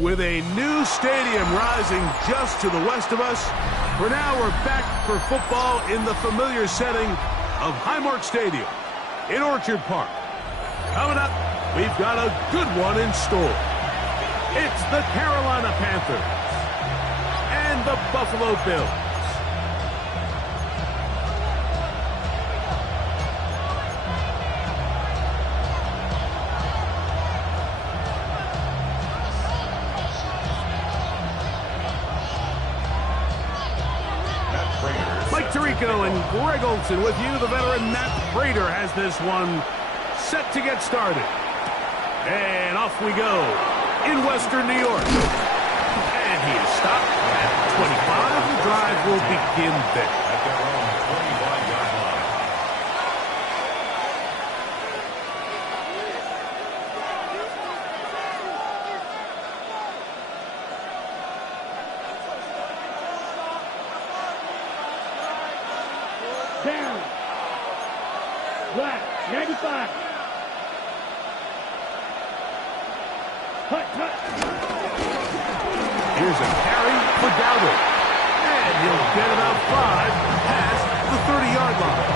With a new stadium rising just to the west of us, for now we're back for football in the familiar setting of Highmark Stadium in Orchard Park. Coming up, we've got a good one in store. It's the Carolina Panthers and the Buffalo Bills. Mike Tirico and Greg Olson with you. The veteran Matt Prater has this one set to get started. And off we go in Western New York. And he is stopped at 25. The drive will begin there. At their own 25-yard line. Down. Black, 95. Hut. Here's a carry for Dowdle. And he'll get about 5 past the 30-yard line.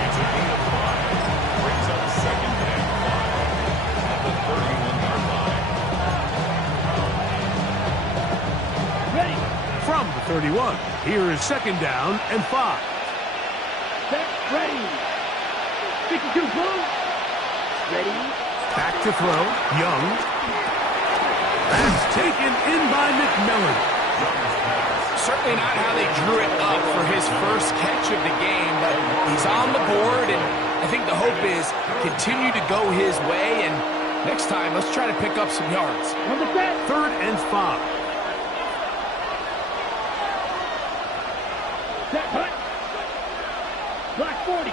It's a gain of 5. Brings up second and 5 at the 31-yard line. Ready. From the 31, here is second down and 5. Set. Ready. 52 full. Ready. Back to throw. Young. That's taken in by McMillan. Certainly not how they drew it up for his first catch of the game, but he's on the board, and I think the hope is continue to go his way, and next time, let's try to pick up some yards. On the set. Third and 5. Set. Hut. Black 40.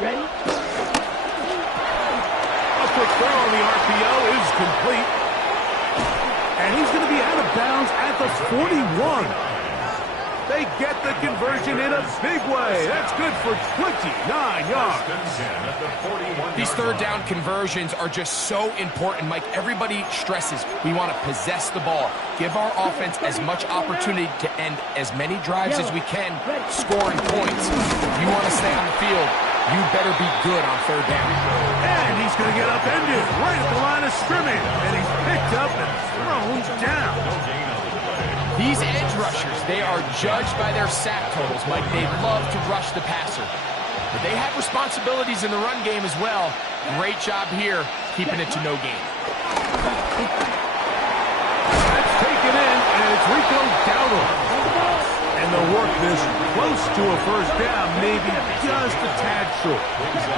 Ready. A quick throw on the RPO is complete. And he's going to be out of bounds at the 41. They get the conversion in a big way. That's good for 29 yards. At the 41-yard These third down conversions are just so important, Mike. Everybody stresses we want to possess the ball, give our offense as much opportunity to end as many drives as we can, scoring points. If you want to stay on the field, you better be good on third down. And he's going to get upended right at the line of scrimmage. And he's picked up and thrown down. These edge rushers, they are judged by their sack totals, Mike. They love to rush the passer. But they have responsibilities in the run game as well. Great job here, keeping it to no gain. That's taken in, and it's Rico Dowdle. And they'll work this close to a first down, maybe just a tad short.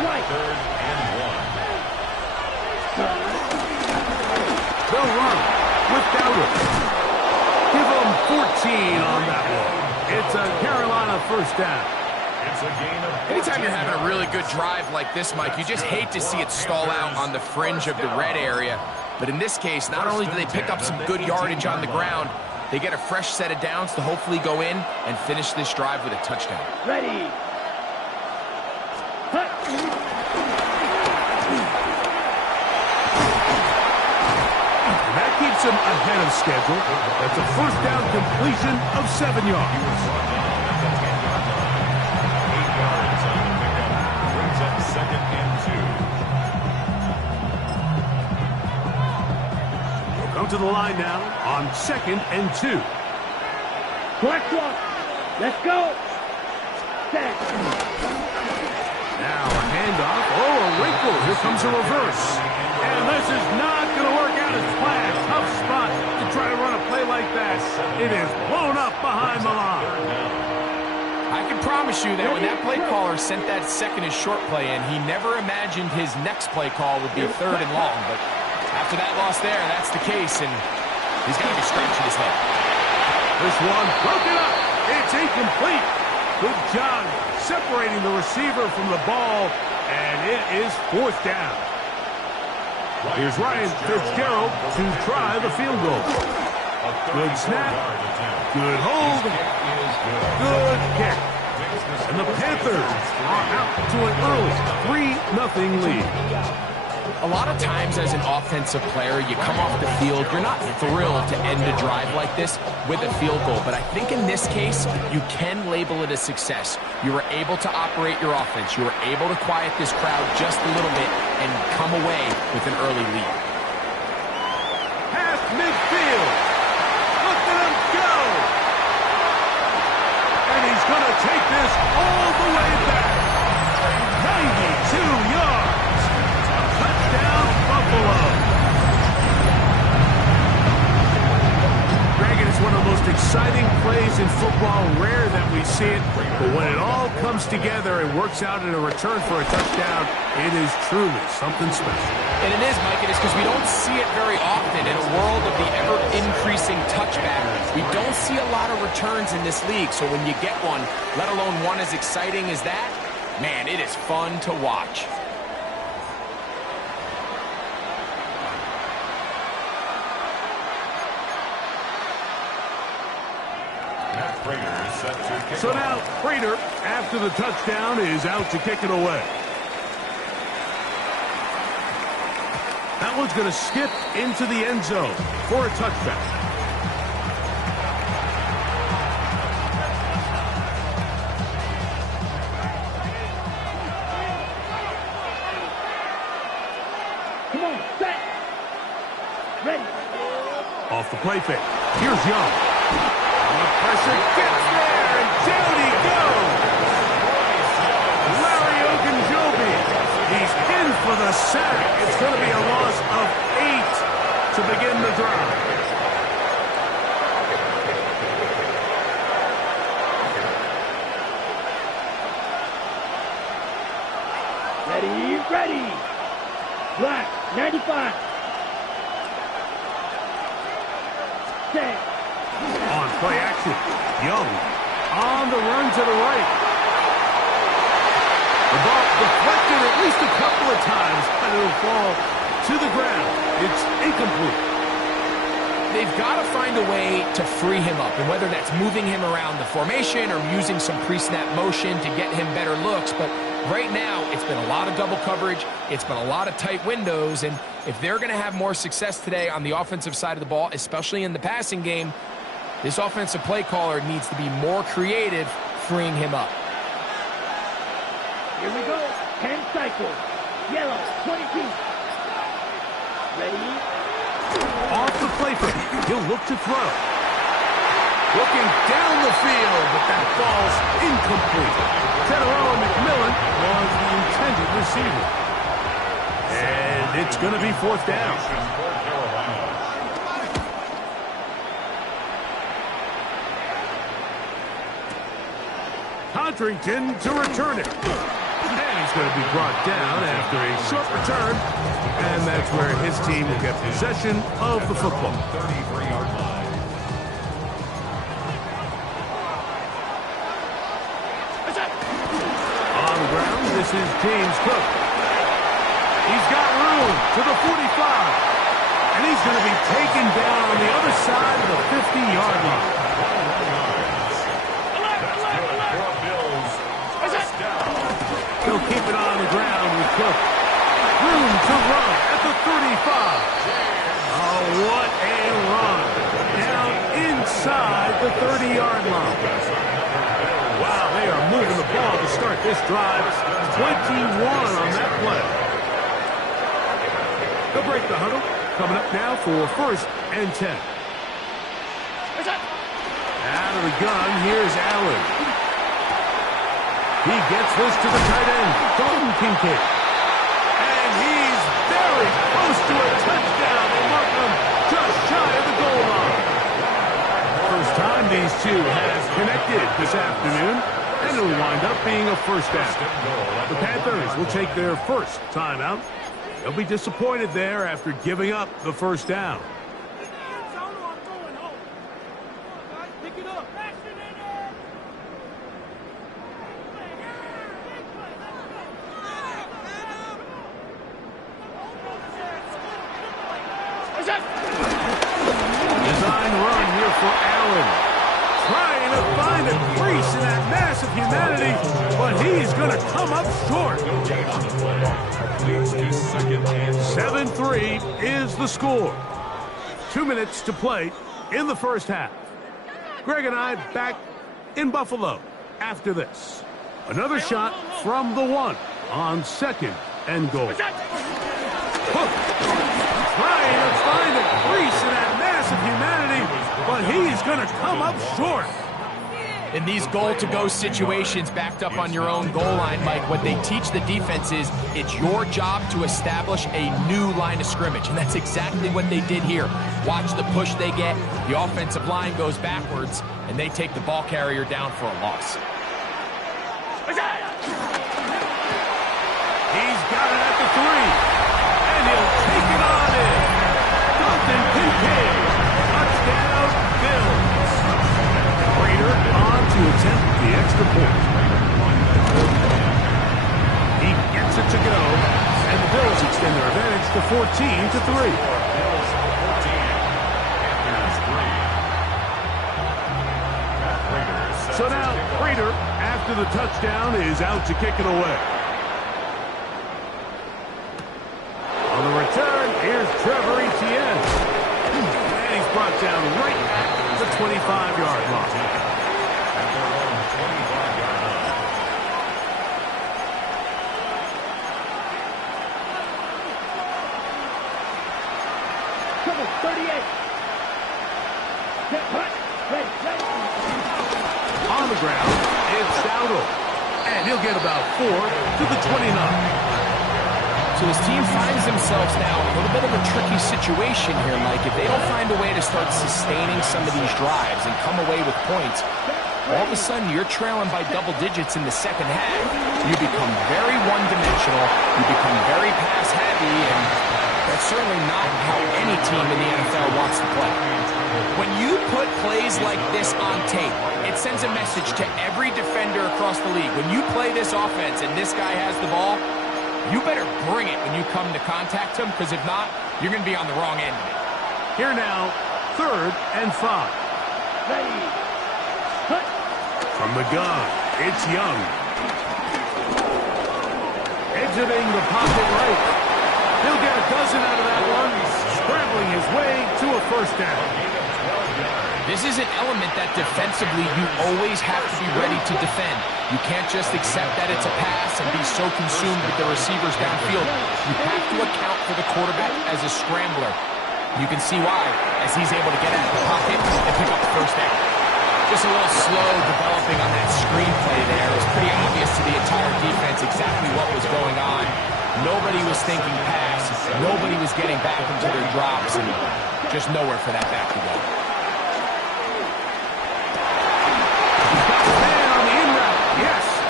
Right. Third and 1. They'll run with Dowdle. Give them 14 on that one. It's a Carolina first down. It's a gain of 14. Anytime you're having a really good drive like this, Mike, you just hate to see it stall out on the fringe of the red area. But in this case, not only do they pick up some good yardage on the ground, they get a fresh set of downs to hopefully go in and finish this drive with a touchdown. Ready. Hut. That keeps him ahead of schedule. That's a first down completion of 7 yards. 8 yards on the pickup. Brings up second and 2. We'll come to the line now on 2nd and 2. Black one. Let's go. Set. Now a handoff. Oh, a wrinkle. Here comes a reverse. And this is not going to work out as planned. Tough spot to try to run a play like that. It is blown up behind the line. I can promise you that when that play caller sent that second and short play in, he never imagined his next play call would be third and long. But after that loss there, that's the case, and he's got to be scratching his head. This one broken up. It's incomplete. Good job separating the receiver from the ball, and it is fourth down. Here's Ryan Fitzgerald to try the field goal. Good snap. Good hold. Good kick. And the Panthers are out to an early 3-0 lead. A lot of times as an offensive player, you come off the field, you're not thrilled to end a drive like this with a field goal. But I think in this case, you can label it a success. You were able to operate your offense. You were able to quiet this crowd just a little bit and come away with an early lead. Past midfield. Look at him go. And he's going to take this all the way back. 92 yards. Touchdown, Buffalo. Greg, it is one of the most exciting plays in football. Rare that we see it, but when it all comes together and works out in a return for a touchdown, it is truly something special. And it is, Mike, it is because we don't see it very often in a world of the ever-increasing touchback. We don't see a lot of returns in this league, so when you get one, let alone one as exciting as that, man, it is fun to watch. Matt Prater is set to kick So off. now, Prater, after the touchdown, is out to kick it away. That one's going to skip into the end zone for a touchback. Come on, set. Ready. Off the play fake. Here's Young. The pressure gets there, and down he goes. Larry Ogunjobi. He's in for the sack. It's going to be a loss of 8 to begin the drive. Ready, ready. Black, 95. Set. On play action. Young on the run to the right. The ball deflected at least a couple of times, and it'll fall to the ground. It's incomplete. They've got to find a way to free him up, and whether that's moving him around the formation or using some pre-snap motion to get him better looks, but right now it's been a lot of double coverage, it's been a lot of tight windows, and if they're going to have more success today on the offensive side of the ball, especially in the passing game, this offensive play caller needs to be more creative freeing him up. Here we go. 10 cycles. Yellow, 22. Ready. Off the play fake. He'll look to throw. Looking down the field, but that ball's incomplete. Teteroa McMillan was the intended receiver. And it's going to be fourth down. Codrington to return it. And he's going to be brought down after a short return. And that's where his team will get possession of the football. 33-yard line. On the ground, this is James Cook. He's got room to the 45. And he's going to be taken down on the other side of the 50-yard line. He'll keep it on the ground with Cook. Room to run at the 35. Oh, what a run. Down inside the 30-yard line. Wow, they are moving the ball to start this drive. 21 on that play. They'll break the huddle. Coming up now for first and 10. Out of the gun, here's Allen. He gets this to the tight end, Dalton Kincaid. And he's very close to a touchdown. They mark him just shy of the goal line. First time these two have connected this afternoon, and it'll wind up being a first down. The Panthers will take their first timeout. They'll be disappointed there after giving up the first down. Design run here for Allen. Trying to find find a crease in that mass of humanity, but he's going to come up short. No gain on the play. Leads to second and 7-3 is the score. 2 minutes to play in the first half. Greg and I back in Buffalo after this. Another shot from the 1 on second and goal. Hook. Trying to find a crease in that mass of humanity, but he's going to come up short. In these goal-to-go situations backed up on your own goal line, Mike, what they teach the defense is it's your job to establish a new line of scrimmage, and that's exactly what they did here. Watch the push they get. The offensive line goes backwards, and they take the ball carrier down for a loss. He's got it at the 3, and he'll take it on in. Dalton Kincaid, touchdown, Bills. Prater on to attempt the extra point. He gets it to go, and the Bills extend their advantage to 14-3. Bills 14. Panthers 3. So now Prater, after the touchdown, is out to kick it away. On the return, here's Trevor Etienne. And he's brought down right at the 25-yard line. At their own 25-yard line. Come on, 38. Get hot. Ready. On the ground, it's Dowdle. And he'll get about 4 to the 29. So his team finds themselves now in a little bit of a tricky situation here, Mike. If they don't find a way to start sustaining some of these drives and come away with points, all of a sudden you're trailing by double digits in the second half. You become very one-dimensional, you become very pass-heavy, and that's certainly not how any team in the NFL wants to play. When you put plays like this on tape, it sends a message to every defender across the league. When you play this offense and this guy has the ball, you better bring it when you come to contact him, because if not, you're going to be on the wrong end of it. Here now, 3rd and 5. Ready. Cut. From the gun, it's Young. Exiting the pocket right. He'll get a dozen out of that one, scrambling his way to a first down. This is an element that defensively you always have to be ready to defend. You can't just accept that it's a pass and be so consumed with the receivers downfield. You have to account for the quarterback as a scrambler. You can see why, as he's able to get out of the pocket and pick up the first down. Just a little slow developing on that screenplay there. It was pretty obvious to the entire defense exactly what was going on. Nobody was thinking pass. Nobody was getting back into their drops, and just nowhere for that back to go.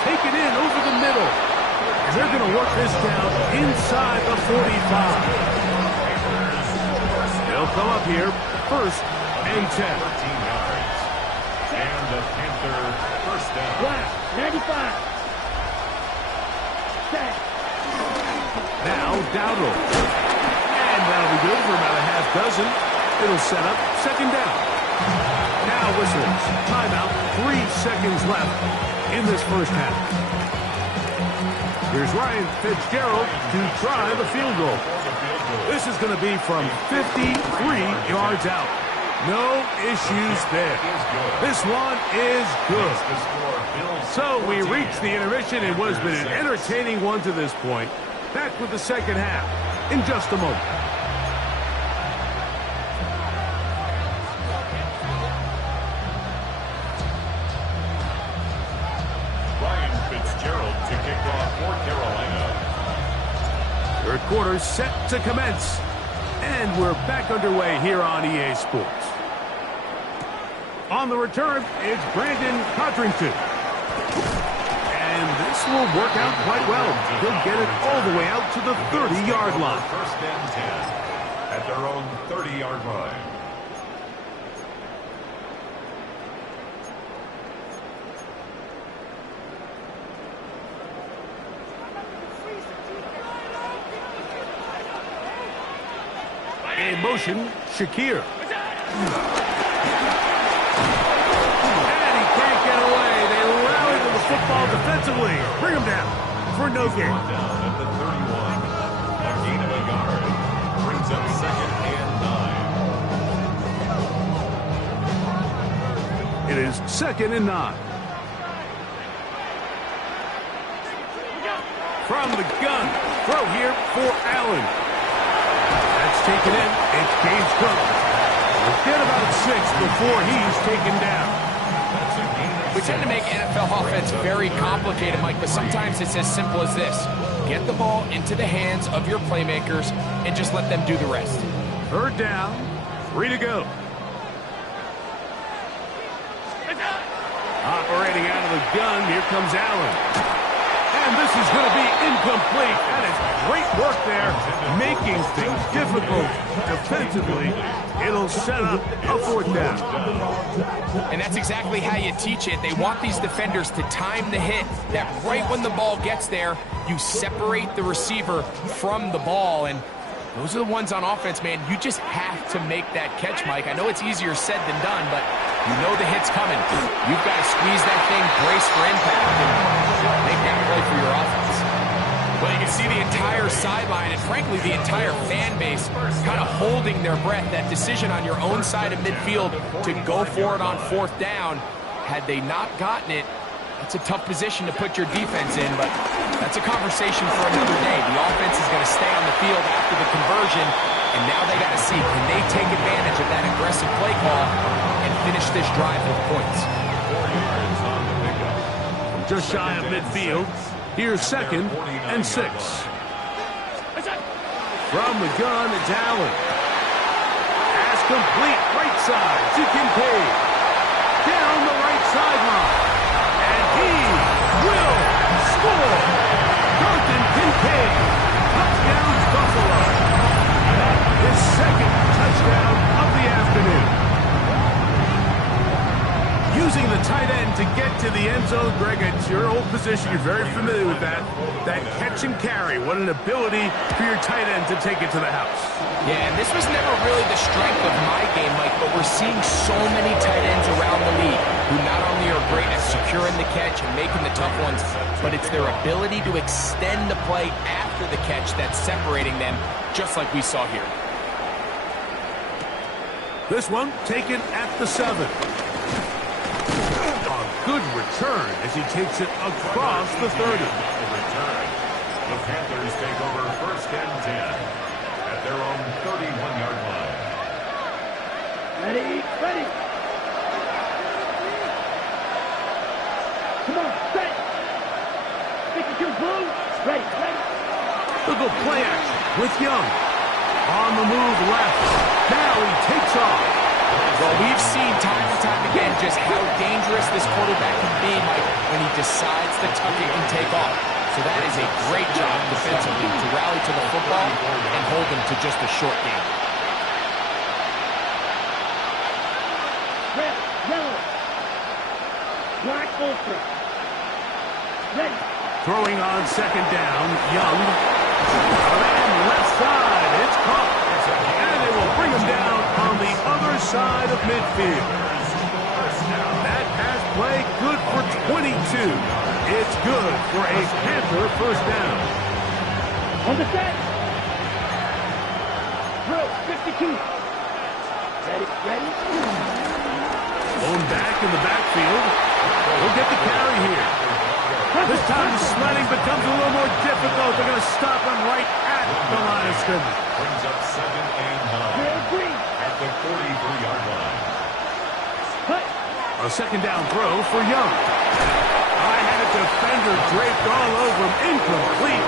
Take it in over the middle. And they're going to work this down inside the 45. They'll come up here, 1st and 10. 13 yards. And the Panther first down. Wow, 95. Set. Now Dowdle. And that'll be good for about a half dozen. It'll set up 2nd down. Now whistles. Timeout. 3 seconds left in this first half. Here's Ryan Fitzgerald to try the field goal. This is going to be from 53 yards out. No issues there. This one is good. So we reached the intermission. It was been an entertaining one to this point. Back with the second half in just a moment. Fitzgerald to kick off for Carolina. 3rd quarter set to commence. And we're back underway here on EA Sports. On the return, it's Brandon Codrington. And this will work out quite well. He'll get it all the way out to the 30-yard line. 1st and 10 at their own 30-yard line. In motion, Shakir. And he can't get away Quickly, bring him down for no gain. Down at the 31. A gain of a yard. Brings up 2nd and 9. It is 2nd and 9. From the gun, throw here for Allen. That's taken in. It's James Cook. We'll get about 6 before he's taken down. We tend to make NFL offense very complicated, Mike, but sometimes it's as simple as this. Get the ball into the hands of your playmakers and just let them do the rest. 3rd down, 3 to go. Operating out of the gun, here comes Allen. And this is going to be incomplete. That is great work there, making things difficult defensively. It'll set up a 4th down. And that's exactly how you teach it. They want these defenders to time the hit, that right when the ball gets there, you separate the receiver from the ball. And those are the ones on offense, man. You just have to make that catch, Mike. I know it's easier said than done, but you know the hit's coming. You've got to squeeze that thing, brace for impact, and make that play for your offense. Well, you can see the entire sideline and, frankly, the entire fan base kind of holding their breath. That decision on your own side of midfield to go for it on 4th down, had they not gotten it, that's a tough position to put your defense in, but that's a conversation for another day. The offense is going to stay on the field after the conversion, and now they got to see, can they take advantage of that aggressive play call and finish this drive with points? 4 yards on the pickup. Just shy of midfield. Here's 2nd and 6. From the gun, it's Allen. Pass complete, right side to Kincaid. Down the right sideline. And he will score. Dalton Kincaid. Touchdown, Buffalo. His 2nd touchdown of the afternoon. Using the tight end to get to the end zone, Greg, it's your old position. You're very familiar with that. That catch and carry. What an ability for your tight end to take it to the house. Yeah, and this was never really the strength of my game, Mike, but we're seeing so many tight ends around the league who not only are great at securing the catch and making the tough ones, but it's their ability to extend the play after the catch that's separating them, just like we saw here. This one taken at the 7. Good return as he takes it across the 30. Return. The Panthers take over 1st and 10 at their own 31-yard line. Ready, ready. Come on, set. 52 blue. Ready, ready. Look at play action with Young. On the move left. Now he takes off. Well, we've seen time and time again just how dangerous this quarterback can be, Mike, when he decides to tuck it and take off. So that is a great job defensively to rally to the football and hold him to just a short game. Red, yellow. Black ultra. Ready. Throwing on 2nd down, Young. And left side, it's caught. And it will bring him down on the other side of midfield. That pass play good for 22. It's good for a Panther 1st down. On the set. Drill, 52. Ready, ready. Blown back in the backfield. We'll get the carry here. This time the sledding becomes a little more difficult. They're going to stop him right at the line of scrimmage. Brings up 2nd and 9 at the 43-yard line. A 2nd down throw for Young. I had a defender draped all over him. Incomplete.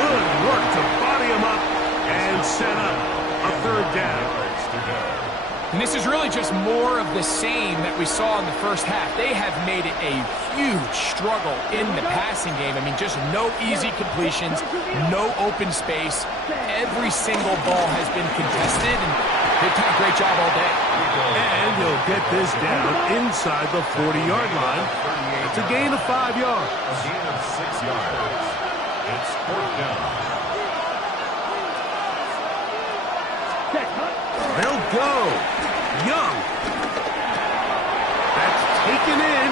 Good work to body him up and set up a 3rd down. And this is really just more of the same that we saw in the first half. They have made it a huge struggle in the passing game. I mean, just no easy completions, no open space. Every single ball has been contested, and they've done a great job all day. And he'll get this down inside the 40-yard line. It's a gain of 5 yards. A gain of 6 yards. It's 4th down. They'll go. Young. That's taken in.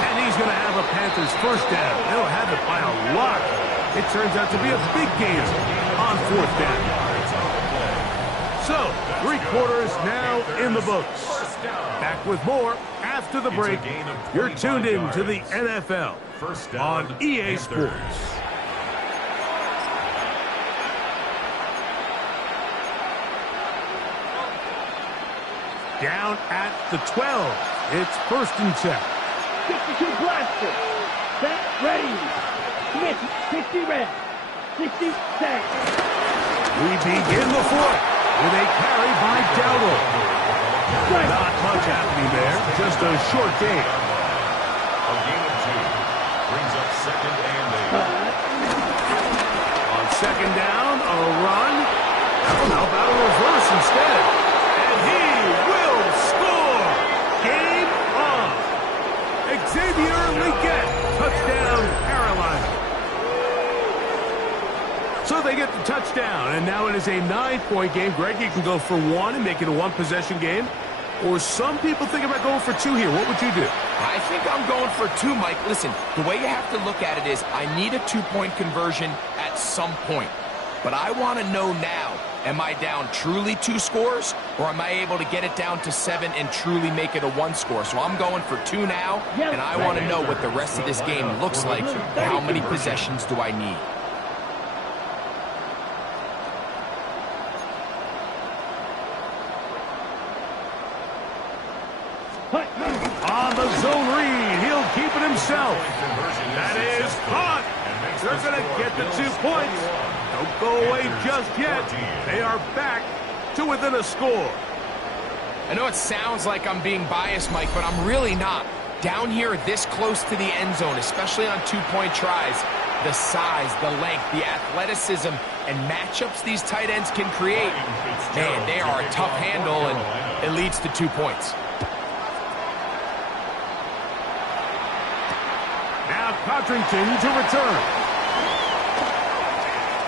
And he's going to have a Panthers first down. They'll have it by a lot. It turns out to be a big gain on fourth down. So, 3 quarters now in the books. Back with more after the break. You're tuned in to the NFL on EA Sports. Down at the 12. It's 1st and 10. 62 blaster. Set, ready. Smith, 60 red. 60 set. We begin the 4th with a carry by Dowdle. Not much happening there. Just a short gain. A gain of 2. Brings up 2nd and 8. On 2nd down, a run. How about a reverse instead? And he will score. Game on. Xavier Legette. Touchdown, Carolina. So they get the touchdown, and now it is a 9-point game. Greg, you can go for 1 and make it a 1-possession game. Or some people think about going for 2 here. What would you do? I think I'm going for 2, Mike. Listen, the way you have to look at it is I need a 2-point conversion at some point. But I want to know now, am I down truly 2 scores, or am I able to get it down to 7 and truly make it a 1 score? So I'm going for 2 now, and I want to know what the rest of this game looks like. How many possessions do I need? On the zone read, he'll keep it himself. That is caught. They're going to get the 2 points. Don't go away just yet. They are back to within a score. I know it sounds like I'm being biased, Mike, but I'm really not. Down here this close to the end zone, especially on 2-point tries, the size, the length, the athleticism, and matchups these tight ends can create, man, they are a tough handle, and it leads to 2 points. Now Codrington to return.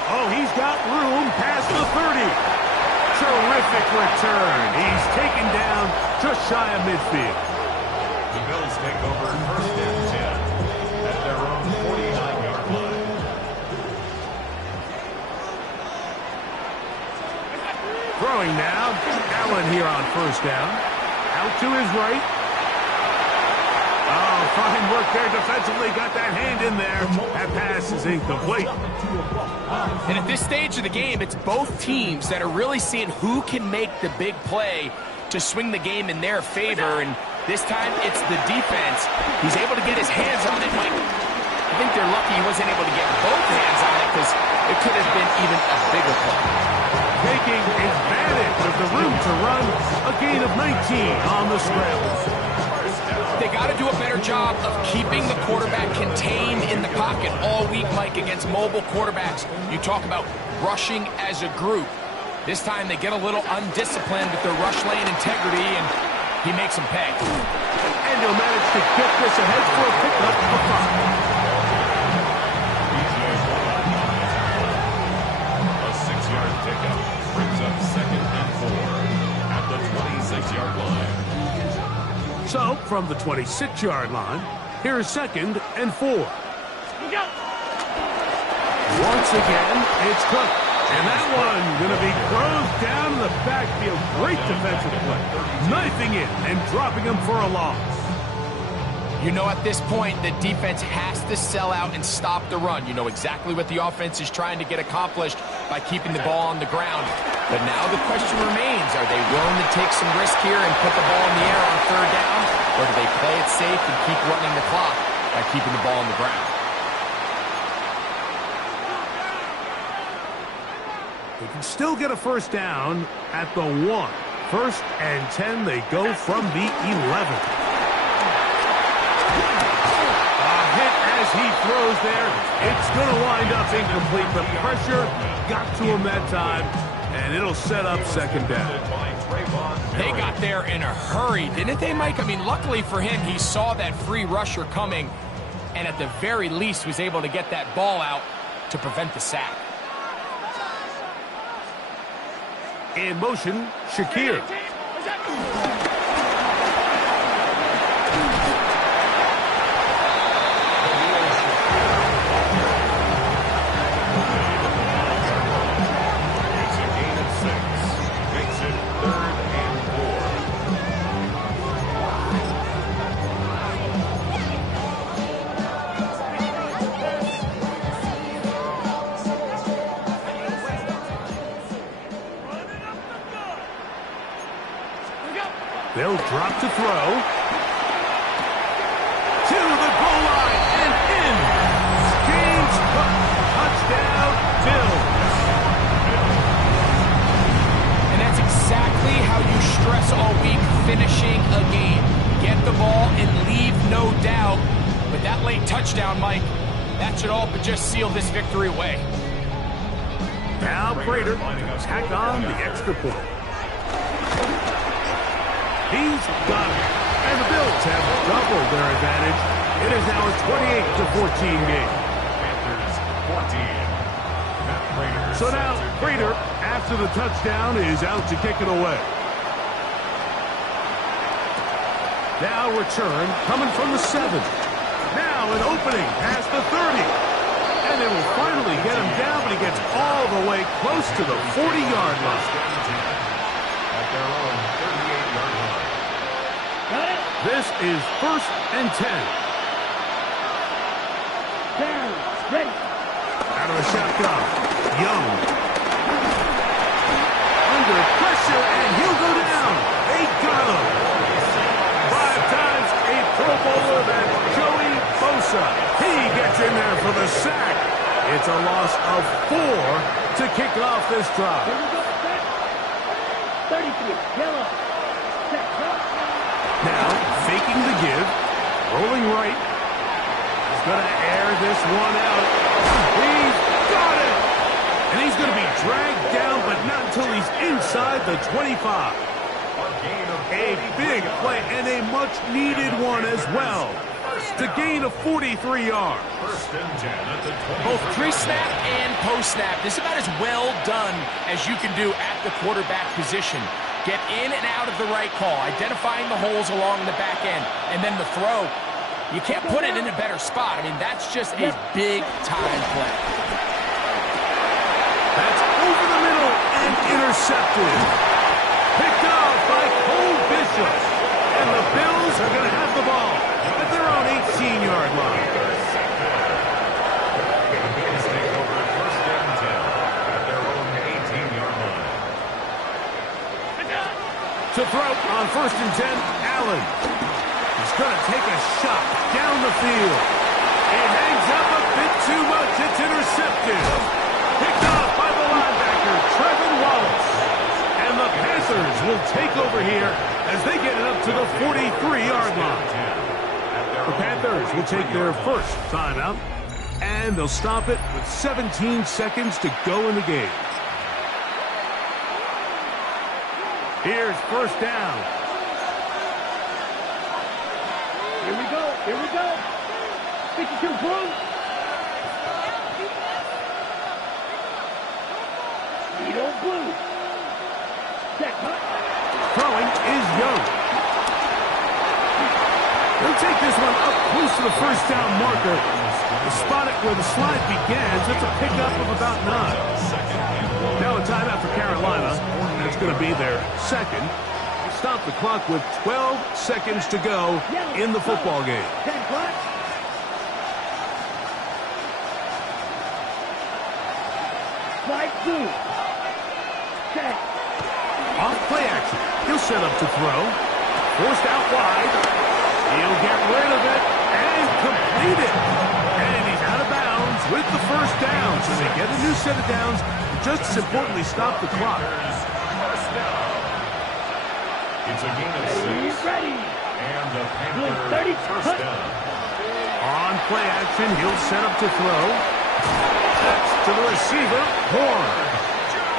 Oh, he's got room past the 30. Terrific return. He's taken down just shy of midfield. The Bills take over 1st and 10 at their own 49-yard line. Throwing now. Allen here on 1st down. Out to his right. Oh, fine work there defensively. Got that hand in there. That pass is incomplete. And at this stage of the game, it's both teams that are really seeing who can make the big play to swing the game in their favor. And this time, it's the defense. He's able to get his hands on it, Mike. I think they're lucky he wasn't able to get both hands on it because it could have been even a bigger play. Taking advantage of the room to run. A gain of 19 on the scramble. They got to do a better job of keeping the quarterback contained in the pocket all week, Mike, against mobile quarterbacks. You talk about rushing as a group. This time they get a little undisciplined with their rush lane integrity, and he makes them pay. And he'll manage to get this ahead for a pickup of 5. A 6-yard pickup brings up 2nd and 4 at the 26-yard line. So, from the 26-yard line, here is 2nd and 4. Once again, it's Cook. And that one going to be closed down in the backfield. Great defensive play. Knifing in and dropping him for a loss. You know, at this point, the defense has to sell out and stop the run. You know exactly what the offense is trying to get accomplished by keeping the ball on the ground. But now the question remains, are they willing to take some risk here and put the ball in the air on 3rd down? Or do they play it safe and keep running the clock by keeping the ball on the ground? They can still get a 1st down at the 1. 1st and 10, they go from the 11. As he throws there, it's going to wind up incomplete. The pressure got to him that time, and it'll set up 2nd down. They got there in a hurry, didn't they, Mike? I mean, luckily for him, he saw that free rusher coming, and at the very least was able to get that ball out to prevent the sack. In motion, Shakir. They'll drop to throw. To the goal line and in. James Cook. Touchdown, Bills. And that's exactly how you stress all week finishing a game. Get the ball and leave no doubt. But that late touchdown, Mike, that should all but just seal this victory away. Now Prater tack on the extra point. He's got it. And the Bills have doubled their advantage. It is now a 28-14 game. Panthers 14. Matt Prater. So now Prater, after the touchdown, is out to kick it away. Now return coming from the 7. Now an opening past the 30. And they will finally get him down, but he gets all the way close to the 40-yard line. At their own 38-yard line. Got it. This is 1st and 10. Down. Ready. Out of the shotgun. Young. Under pressure, and he'll go down. They got him. 5 times a Pro Bowler, that Joey Bosa. He gets in there for the sack. It's a loss of 4 to kick off this drive. Here we go. Set. 33. Yellow. Set. Drop. Now, faking the give. Rolling right. He's going to air this one out. He's got it! And he's going to be dragged down, but not until he's inside the 25. A big play and a much-needed one as well. To gain a 43 yards. First and 10 at the 20. Both pre-snap and post-snap, this is about as well done as you can do at the quarterback position. Get in and out of the right call, identifying the holes along the back end, and then the throw. You can't put it in a better spot. I mean, that's just a big-time play. That's over the middle and intercepted. Picked off by Cole Bishop. And the Bills are going to have the ball at their own 18-yard line. The Bills take over first and 10 at their own 18-yard line. To throw on 1st and 10, Allen. He's going to take a shot down the field. It hangs up a bit too much. It's intercepted. Picked off by the linebacker, Trevin Wallace. And the Panthers will take over here as they get it up to the 43-yard line. The Panthers will take their first timeout, and they'll stop it with 17 seconds to go in the game. Here's first down. Here we go. Here we go. 52 blue. Speedo blue. Check. Throwing is Young. They'll take this one up close to the first down marker. The spot it where the slide begins. It's a pickup of about 9. Now a timeout for Carolina. That's going to be their second. Stop the clock with 12 seconds to go in the football game. 10 clock. Slide blue. Check. Off play action. He'll set up to throw. Forced out wide. He'll get rid of it and complete it. And he's out of bounds with the first down. So they get a new set of downs. Just as importantly, stop the clock. First down. It's a gain of 6. He's ready. And the Blue Panthers 30. first down. On play action, he'll set up to throw. That's to the receiver, Horn.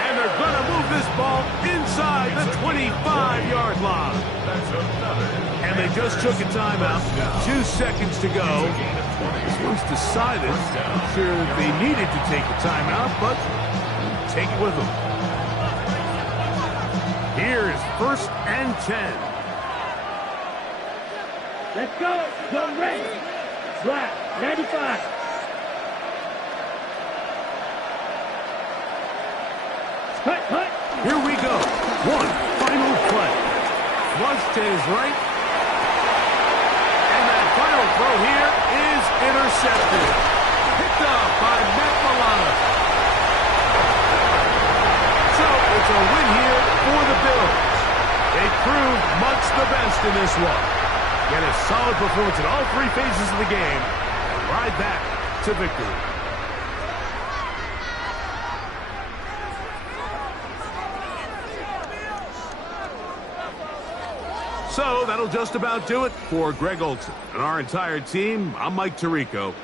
And they're going to move this ball inside the 25-yard line. That's another. And they just took a timeout. 2 seconds to go. Gain of 20. This one's decided. Not sure they needed to take a timeout, but take it with them. Here is 1st and 10. Let's go. Zone ready. Black. 95. Cut, cut. Here we go. One final play. Flush to his right. And that final throw here is intercepted. Picked off by Matt Milano. So it's a win here for the Bills. They proved much the best in this one. Get a solid performance in all three phases of the game and ride back to victory. So that'll just about do it for Greg Olsen and our entire team. I'm Mike Tirico.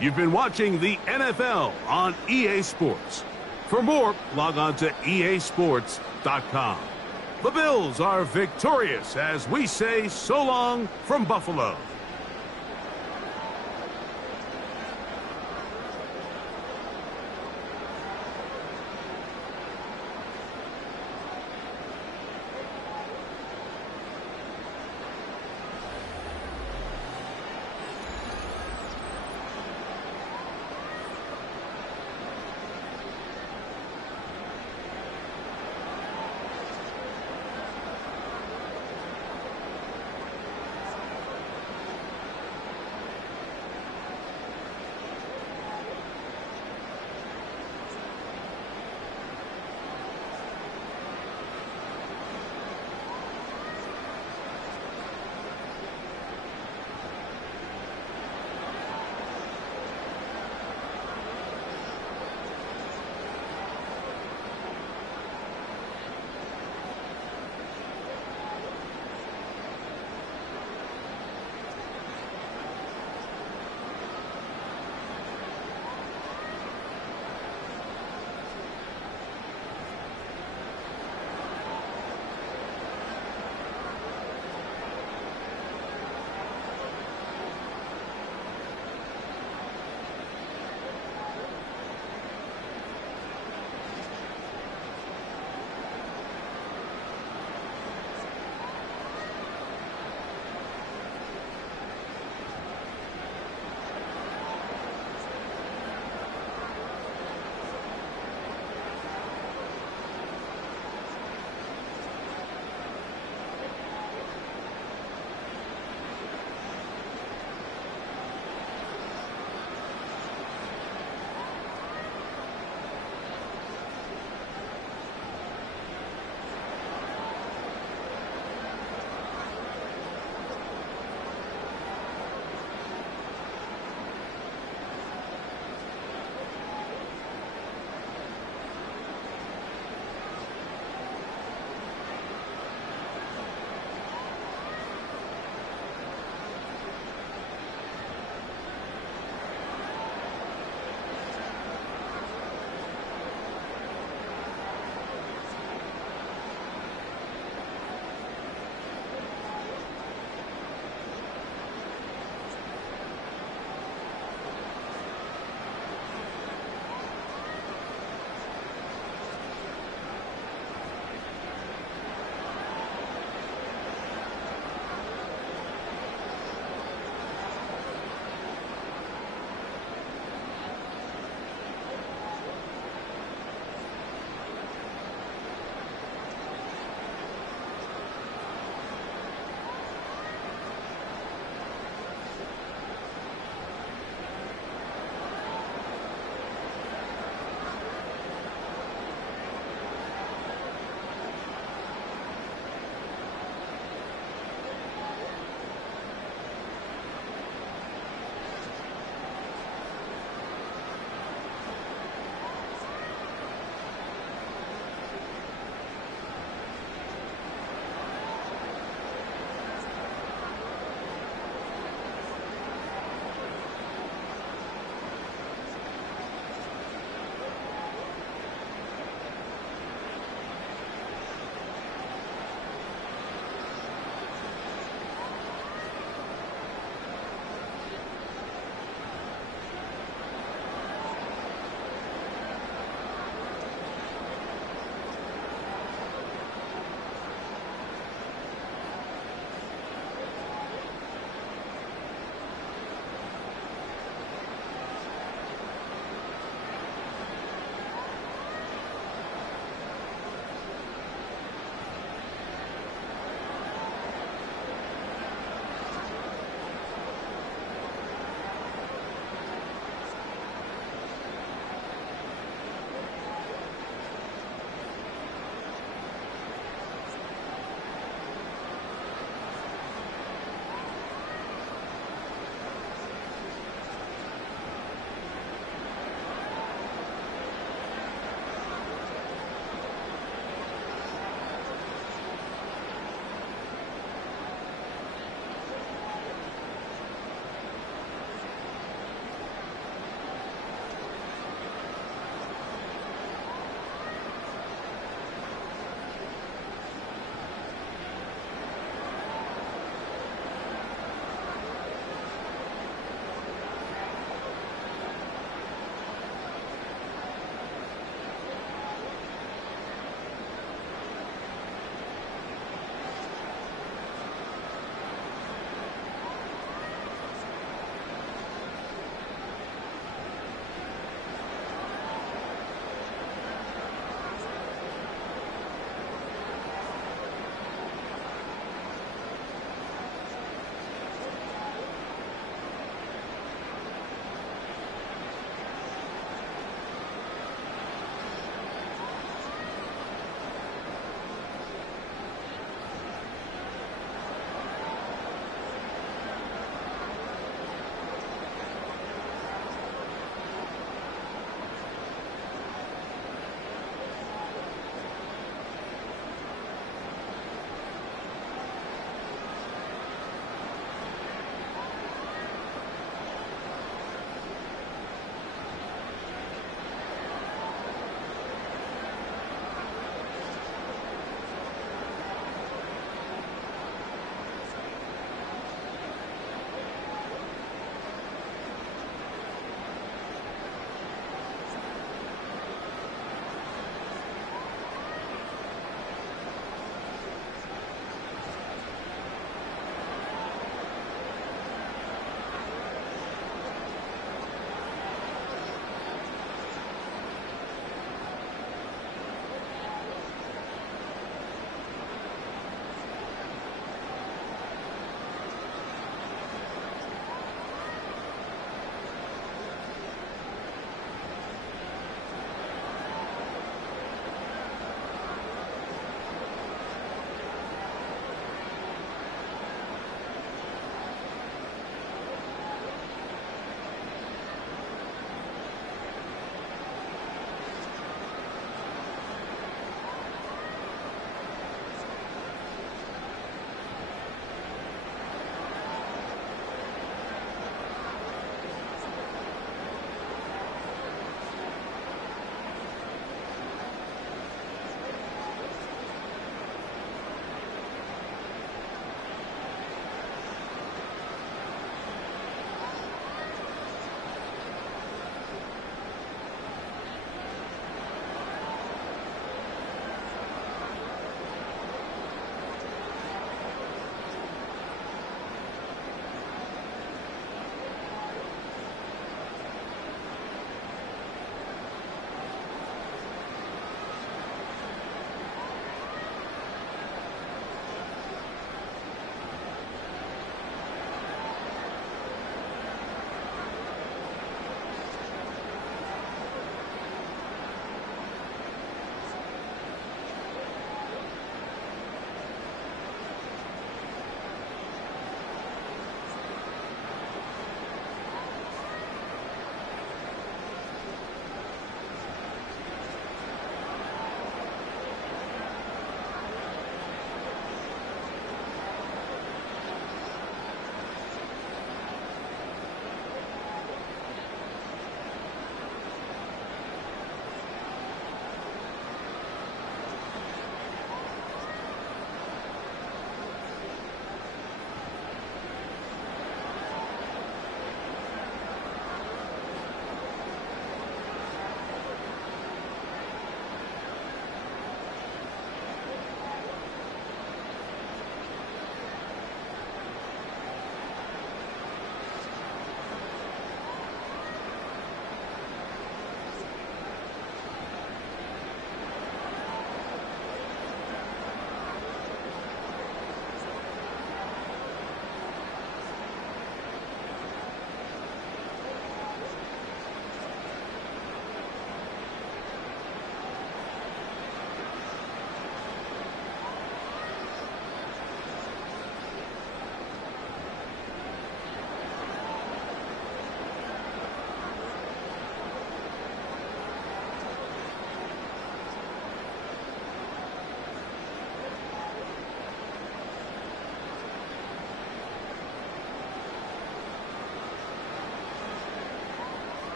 You've been watching the NFL on EA Sports. For more, log on to easports.com. The Bills are victorious as we say so long from Buffalo.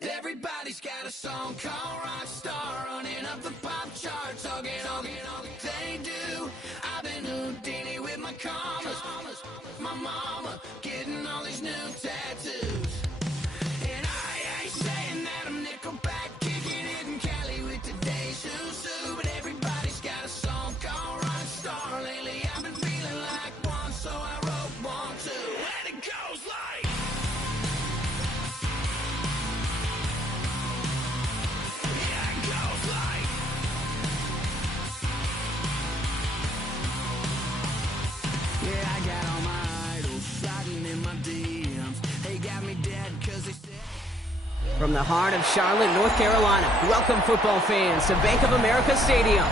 Everybody's got a song called Rockstar, running up the pop charts, all they do. I've been Houdini with my commas, my mama getting all these new tattoos. And I ain't saying that I'm Nickelback, kicking it in Cali with today's Susu, but everybody's got a song called Rockstar. Lately I've been feeling like one, so I wrote one too, and it goes like. From the heart of Charlotte, North Carolina, welcome football fans to Bank of America Stadium.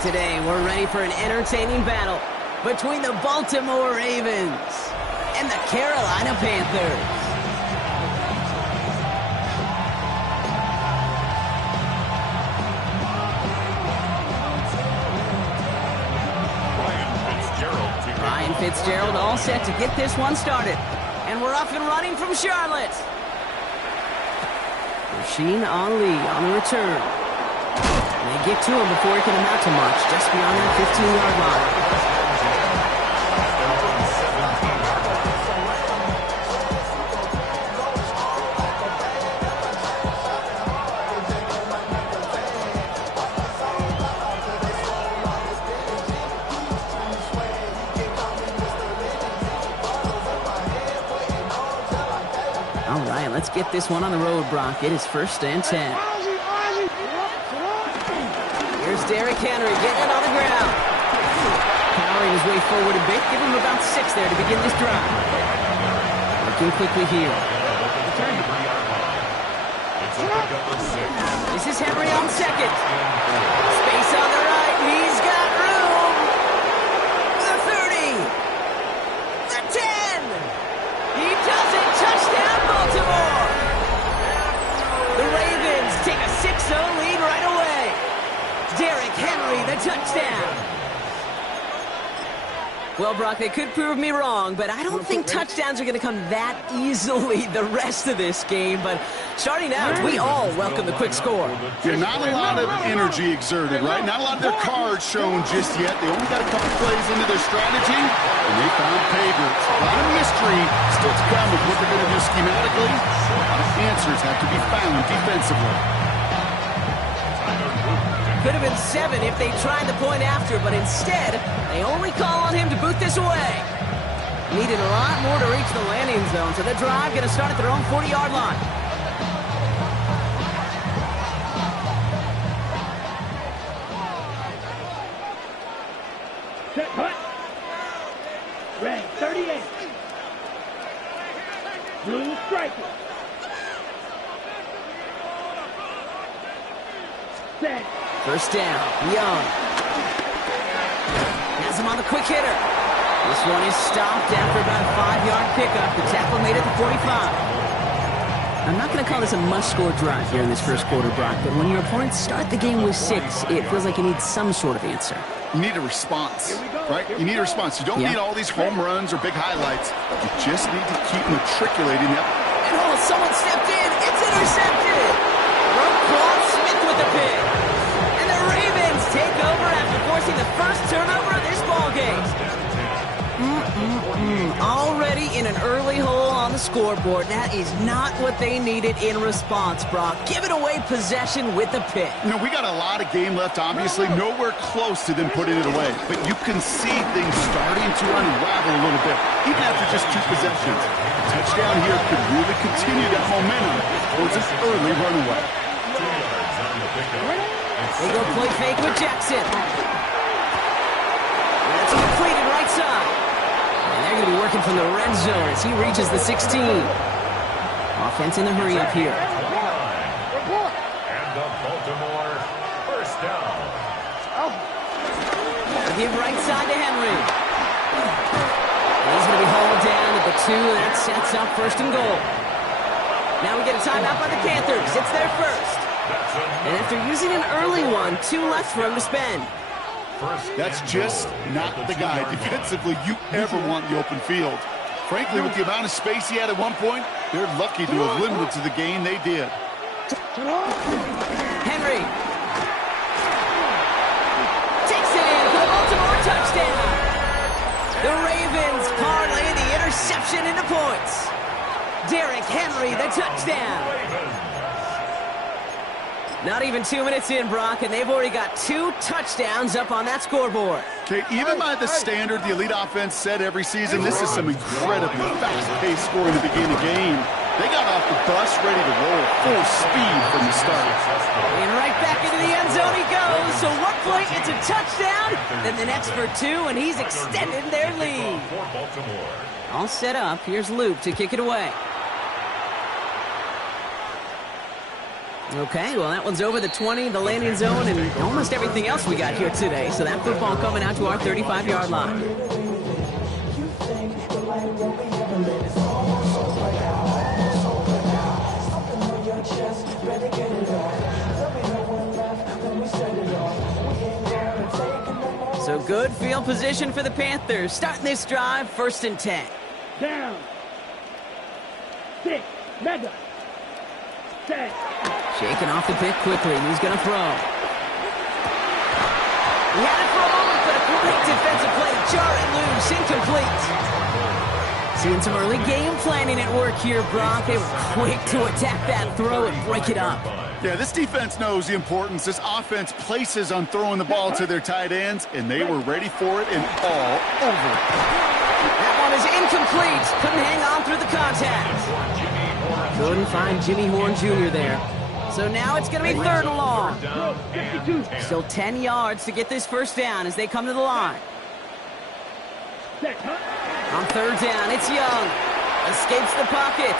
Today, we're ready for an entertaining battle between the Baltimore Ravens and the Carolina Panthers. Ryan Fitzgerald all set to get this one started. And we're off and running from Charlotte. Rasheen Ali on the return. And they get to him before he can amount to much, just beyond that 15-yard line. Let's get this one on the road, Brock. It is 1st and 10. Here's Derrick Henry getting it on the ground. Powering his way forward a bit. Give him about 6 there to begin this drive. Working quickly here. This is Henry on second. Space on the right. He's got room. The 30. The 10. He does it. Touchdown, Baltimore. The Ravens take a 6-0 lead right away. Derrick Henry, the touchdown. Well, Brock, they could prove me wrong, but I don't think touchdowns are going to come that easily the rest of this game. But starting out, we all welcome the quick score. Yeah, not a lot of energy exerted, right? Not a lot of their cards shown just yet. They only got a couple plays into their strategy, and they found favorites. A lot of mystery still to come with what they're going to do schematically. A lot of answers have to be found defensively. Could have been 7 if they tried the point after, but instead, they only call on him to boot this away. Needed a lot more to reach the landing zone, so the drive going to start at their own 40-yard line. Set, cut. Red, 38. Blue striker. Set. 1st down, Young. Has him on the quick hitter. This one is stopped after about a 5-yard pickup. The tackle made it to 45. I'm not going to call this a must-score drive here in this first quarter, Brock, but when your opponents start the game with 6, it feels like you need some sort of answer. You need a response, right? You need a response. You don't need all these home runs or big highlights. You just need to keep matriculating that. And someone stepped in. It's intercepted. Roquan Smith with the pick. And the Ravens take over after forcing the first turnover of this ballgame. Already in an early hole on the scoreboard. That is not what they needed in response, Brock. Giving away possession with the pick. You know, we got a lot of game left, obviously. Nowhere close to them putting it away. But you can see things starting to unravel a little bit, even after just 2 possessions. A touchdown here could really continue that momentum towards an early runaway. They go play fake with Jackson. That's completed right side. And they're going to be working from the red zone as he reaches the 16. Offense in the hurry up here. And the Baltimore 1st down. Give right side to Henry. He's going to be hauled down at the 2, and that sets up 1st and goal. Now we get a timeout by the Panthers. It's their first. And after using an early one, 2 left for him to spend. That's just not the guy defensively you ever want in the open field. Frankly, with the amount of space he had at one point, they're lucky to have limited to the gain they did. Henry takes it in for the Baltimore touchdown. The Ravens parlay the interception into points. Derrick Henry, the touchdown. Not even 2 minutes in, Brock, and they've already got 2 touchdowns up on that scoreboard. Okay, even by the standard the elite offense set every season, this is some incredibly fast-paced scoring to begin a game. They got off the bus ready to roll full speed from the start. And right back into the end zone he goes. So one play, it's a touchdown. Then the next for 2, and he's extended their lead. All set up. Here's Luke to kick it away. Okay, well, that one's over the 20, the landing zone, and almost everything else we got here today. So that football coming out to our 35-yard line. So good field position for the Panthers. Starting this drive, 1st and 10. Down. 6. Mega. 10. Shaking off the pick quickly, and he's going to throw. He had it for a moment, but a great defensive play. Jarring loose, incomplete. Seeing some early game planning at work here, Brock. They were quick to attack that throw and break it up. Yeah, this defense knows the importance this offense places on throwing the ball to their tight ends, and they were ready for it and all over it. That one is incomplete. Couldn't hang on through the contact. Couldn't find Jimmy Horn Jr. there. So now it's going to be 3rd and long. Still 10 yards to get this first down as they come to the line. On 3rd down, it's Young. Escapes the pocket.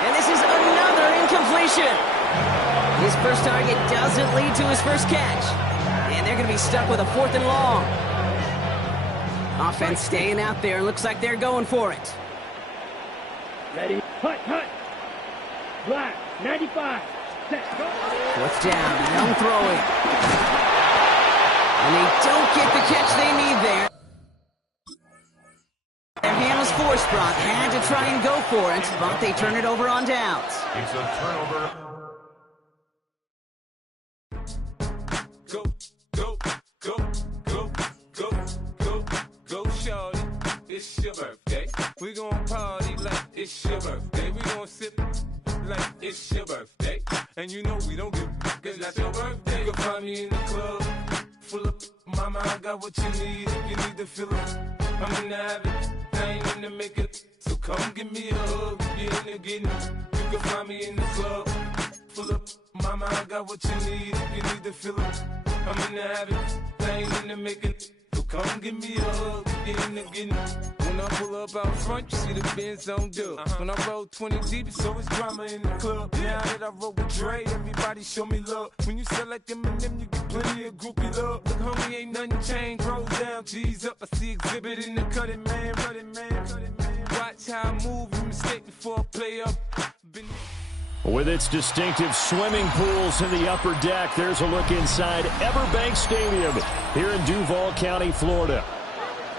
And this is another incompletion. His first target doesn't lead to his first catch. And they're going to be stuck with a 4th and long. Offense staying out there. Looks like they're going for it. Ready. Hut. Black. 95. Set. 4th down. Young throwing. And they don't get the catch they need there. Their hand was forced, Brock. Had to try and go for it, but they turn it over on downs. It's a turnover. Go, shorty. It's your birthday. We gon' party like it's your birthday. We gon' sip like it's your birthday. And you know we don't give a cause that's your birthday. You can find me in the club, full of mama, I got what you need. If you need to fill up, I'm in the habit. I ain't in the makeup, so come give me a hug. Get in the getting. You can find me in the club, full of mama, I got what you need. If you need to fill up, I'm in the habit. I ain't in the makeup. So come give me a hug, get in the getting. When I pull up out front, you see the Benz on dub. When I roll 20 deep, it's always drama in the club. Now that I roll with Dre, everybody show me love. When you sell like them and them, you get plenty of groupie love. Look, homie, ain't nothing changed. Roll down, G's up. I see exhibit in the cutting, man. Watch how I move, you mistake before I play up. With its distinctive swimming pools in the upper deck, there's a look inside Everbank Stadium here in Duval County, Florida.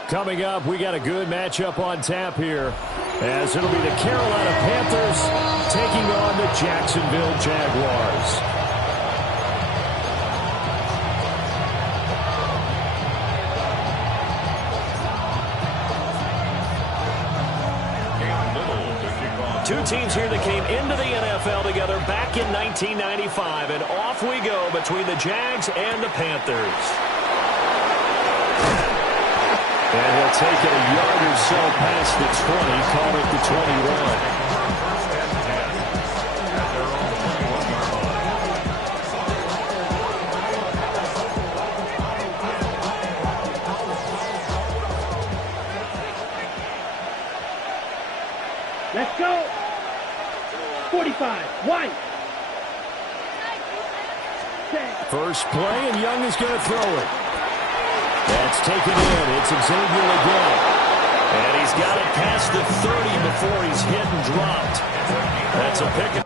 Coming up, we got a good matchup on tap here, as it'll be the Carolina Panthers taking on the Jacksonville Jaguars. Two teams here that came into the NFL together back in 1995, and off we go between the Jags and the Panthers. And he'll take it a yard or so past the 20, call it the 21. Let's go. 45. White. First play, and Young is going to throw it. That's taken in. It's Xavier again. And he's got it past the 30 before he's hit and dropped. That's a pick.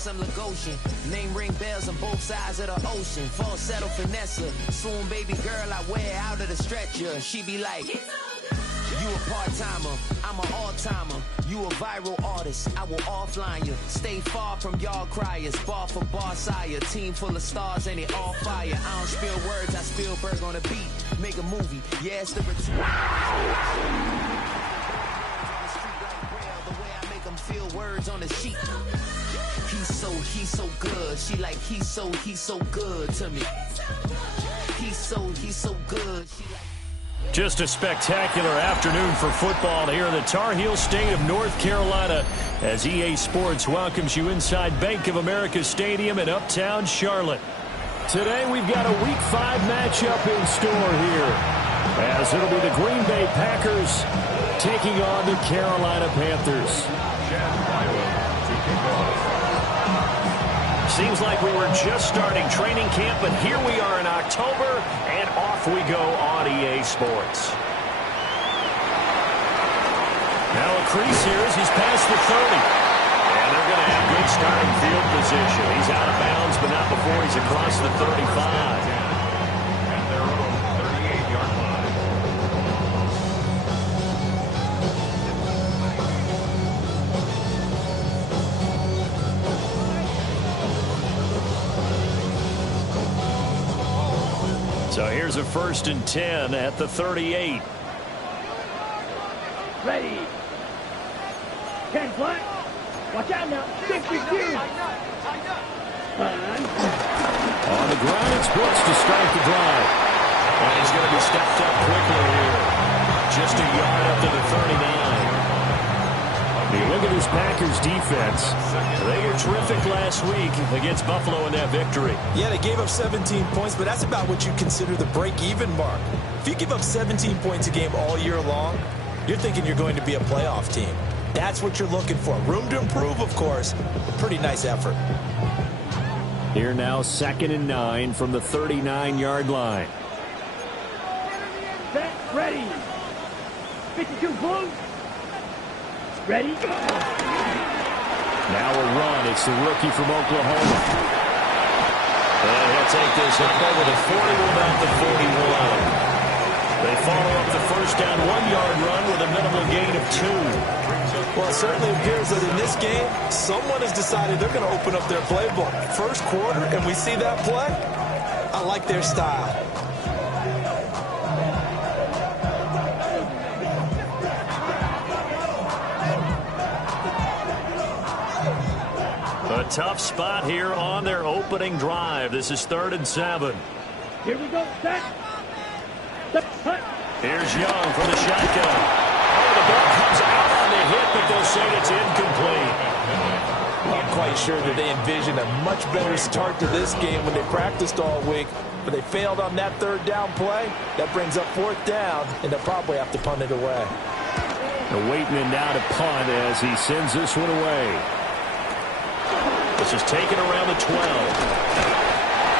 guess I'm Lagosian. Name ring bells on both sides of the ocean. Falsetto finesse. Soon baby girl I wear out of the stretcher. She be like, you a part-timer, I'm an all-timer. You a viral artist, I will offline you. Stay far from y'all criers. Bar for bar sire. Team full of stars and it all fire. I don't spill words, I Spielberg on the beat. Make a movie, yeah, it's the return. The way I make them feel words on the sheet. He's so good. She like, he's so good to me. He's so good. She like. Just a spectacular afternoon for football here in the Tar Heel state of North Carolina as EA Sports welcomes you inside Bank of America Stadium in Uptown Charlotte. Today we've got a Week 5 matchup in store here as it'll be the Green Bay Packers taking on the Carolina Panthers. Seems like we were just starting training camp, but here we are in October, and off we go on EA Sports. Now a crease here as he's past the 30. And they're going to have good starting field position. He's out of bounds, but not before he's across the 35. At their own 38-yard line. So here's a 1st and 10 at the 38. Ready. 10 flat. Watch out now. 6 review. On the ground, it's Brooks to start the drive. And he's going to be stepped up quickly here. Just a yard up to the 39. You look at this Packers defense. They were terrific last week against Buffalo in that victory. Yeah, they gave up 17 points, but that's about what you consider the break-even mark. If you give up 17 points a game all year long, you're thinking you're going to be a playoff team. That's what you're looking for. Room to improve, of course. A pretty nice effort. Here now, 2nd and 9 from the 39-yard line. Set, ready. 52 blue. Ready? Now a run. It's the rookie from Oklahoma. And he'll take this up over the 40, about the 41. They follow up the first down 1-yard run with a minimal gain of 2. Well, it certainly appears that in this game, someone has decided they're going to open up their playbook. First quarter, and we see that play. I like their style. A tough spot here on their opening drive. This is 3rd and 7. Here we go. Set. Here's Young from the shotgun. Oh, the ball comes out on the hit, but they'll say it's incomplete. I'm quite sure that they envisioned a much better start to this game when they practiced all week, but they failed on that 3rd down play. That brings up 4th down, and they'll probably have to punt it away. They're waiting in now to punt as he sends this one away. This is taken around the 12.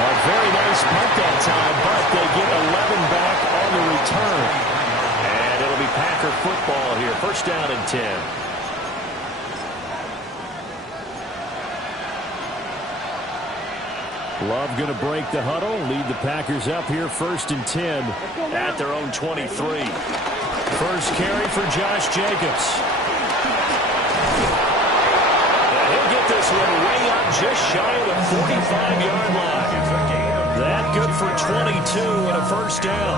A very nice punt that time, but they get 11 back on the return. And it'll be Packer football here. 1st down and 10. Love going to break the huddle, lead the Packers up here 1st and 10 at their own 23. First carry for Josh Jacobs. He'll get this one way up just shy of the 45-yard line. That good for 22 and a 1st down.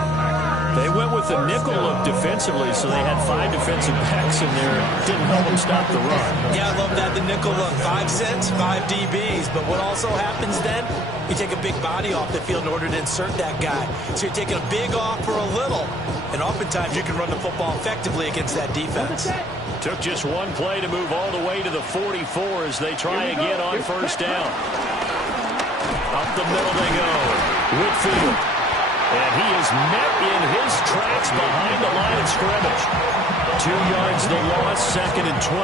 They went with the nickel look defensively, so they had 5 defensive backs in there. Didn't help them stop the run. Yeah, I love that, the nickel look. 5 cents, 5 DBs. But what also happens then, you take a big body off the field in order to insert that guy. So you're taking a big off for a little. And oftentimes you can run the football effectively against that defense. Took just one play to move all the way to the 44 as they try again on 1st down. Up the middle they go. Whitfield. And he is met in his tracks behind the line of scrimmage. 2 yards the loss, 2nd and 12.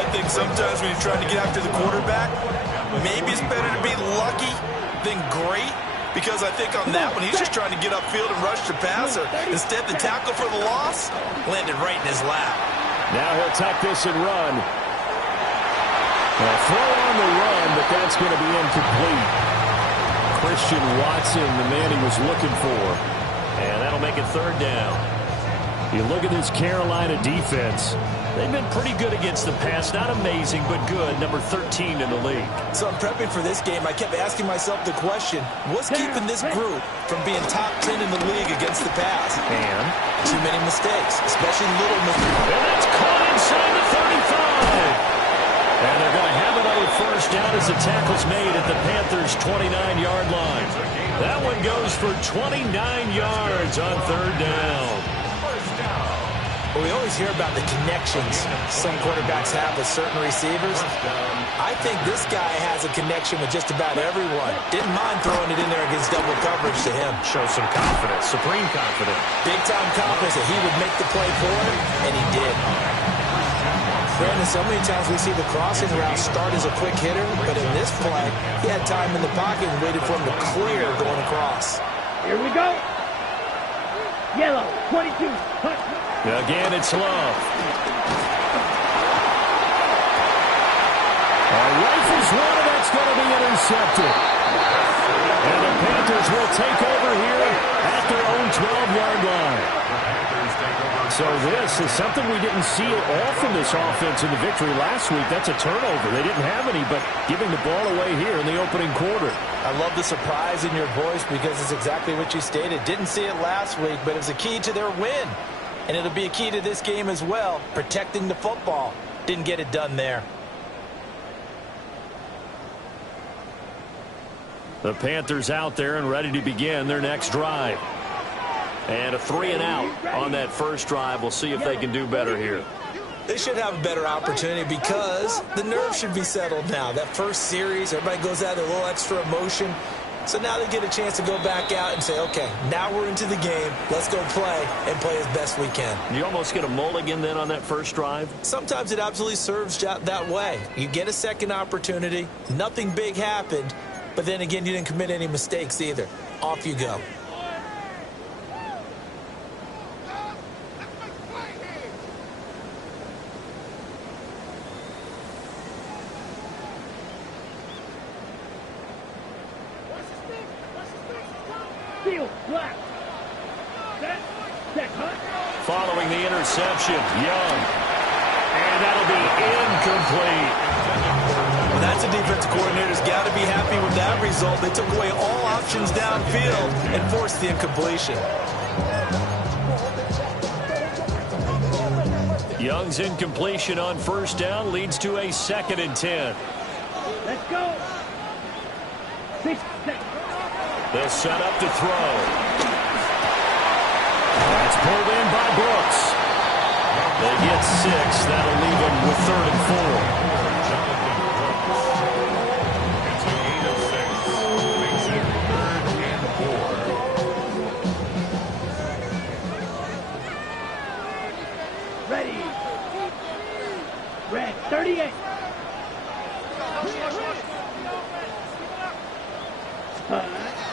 I think sometimes when you're trying to get after the quarterback, maybe it's better to be lucky than great. Because I think on that one, he's just trying to get upfield and rush the passer. Instead, the tackle for the loss landed right in his lap. Now he'll tuck this and run. Well, throw on the run, but that's going to be incomplete. Christian Watson, the man he was looking for. And that'll make it third down. You look at this Carolina defense. They've been pretty good against the pass. Not amazing, but good. Number 13 in the league. So I'm prepping for this game. I kept asking myself the question, what's keeping this group from being top 10 in the league against the pass? And too many mistakes, especially little mistakes. And that's caught inside the 35. And they're going to have another first down as the tackle's made at the Panthers' 29-yard line. That one goes for 29 yards on third down. Well, we always hear about the connections some quarterbacks have with certain receivers. I think this guy has a connection with just about everyone. Didn't mind throwing it in there against double coverage to him. Shows some confidence, supreme confidence. Big-time confidence that he would make the play for him, and he did. Brandon, so many times we see the crossing route start as a quick hitter, but in this play, he had time in the pocket and waited for him to clear going across. Here we go. Yellow, 22, punt. Again, it's Love. Rifles one, and that's going to be intercepted. And the Panthers will take over here at their own 12-yard line. So this is something we didn't see all from this offense in the victory last week. That's a turnover. They didn't have any, but giving the ball away here in the opening quarter. I love the surprise in your voice because it's exactly what you stated. Didn't see it last week, but it was a key to their win. And it'll be a key to this game as well, protecting the football. Didn't get it done there. The Panthers out there and ready to begin their next drive. And a 3-and-out on that first drive. We'll see if they can do better here. They should have a better opportunity because the nerves should be settled now. That first series, everybody goes out with a little extra emotion. So now they get a chance to go back out and say, okay, now we're into the game. Let's go play and play as best we can. You almost get a mulligan then on that first drive? Sometimes it absolutely serves that way. You get a second opportunity. Nothing big happened. But then again, you didn't commit any mistakes either. Off you go. Following the interception, Young. And that'll be incomplete. Well, that's a defensive coordinator's got to be happy with that result. They took away all options downfield and forced the incompletion. Young's incompletion on first down leads to a 2nd and 10. Let's go. 6 seconds. They'll set up to throw. That's pulled in by Brooks. They get 6. That'll leave them with 3rd and 4. Ready. Red, 38.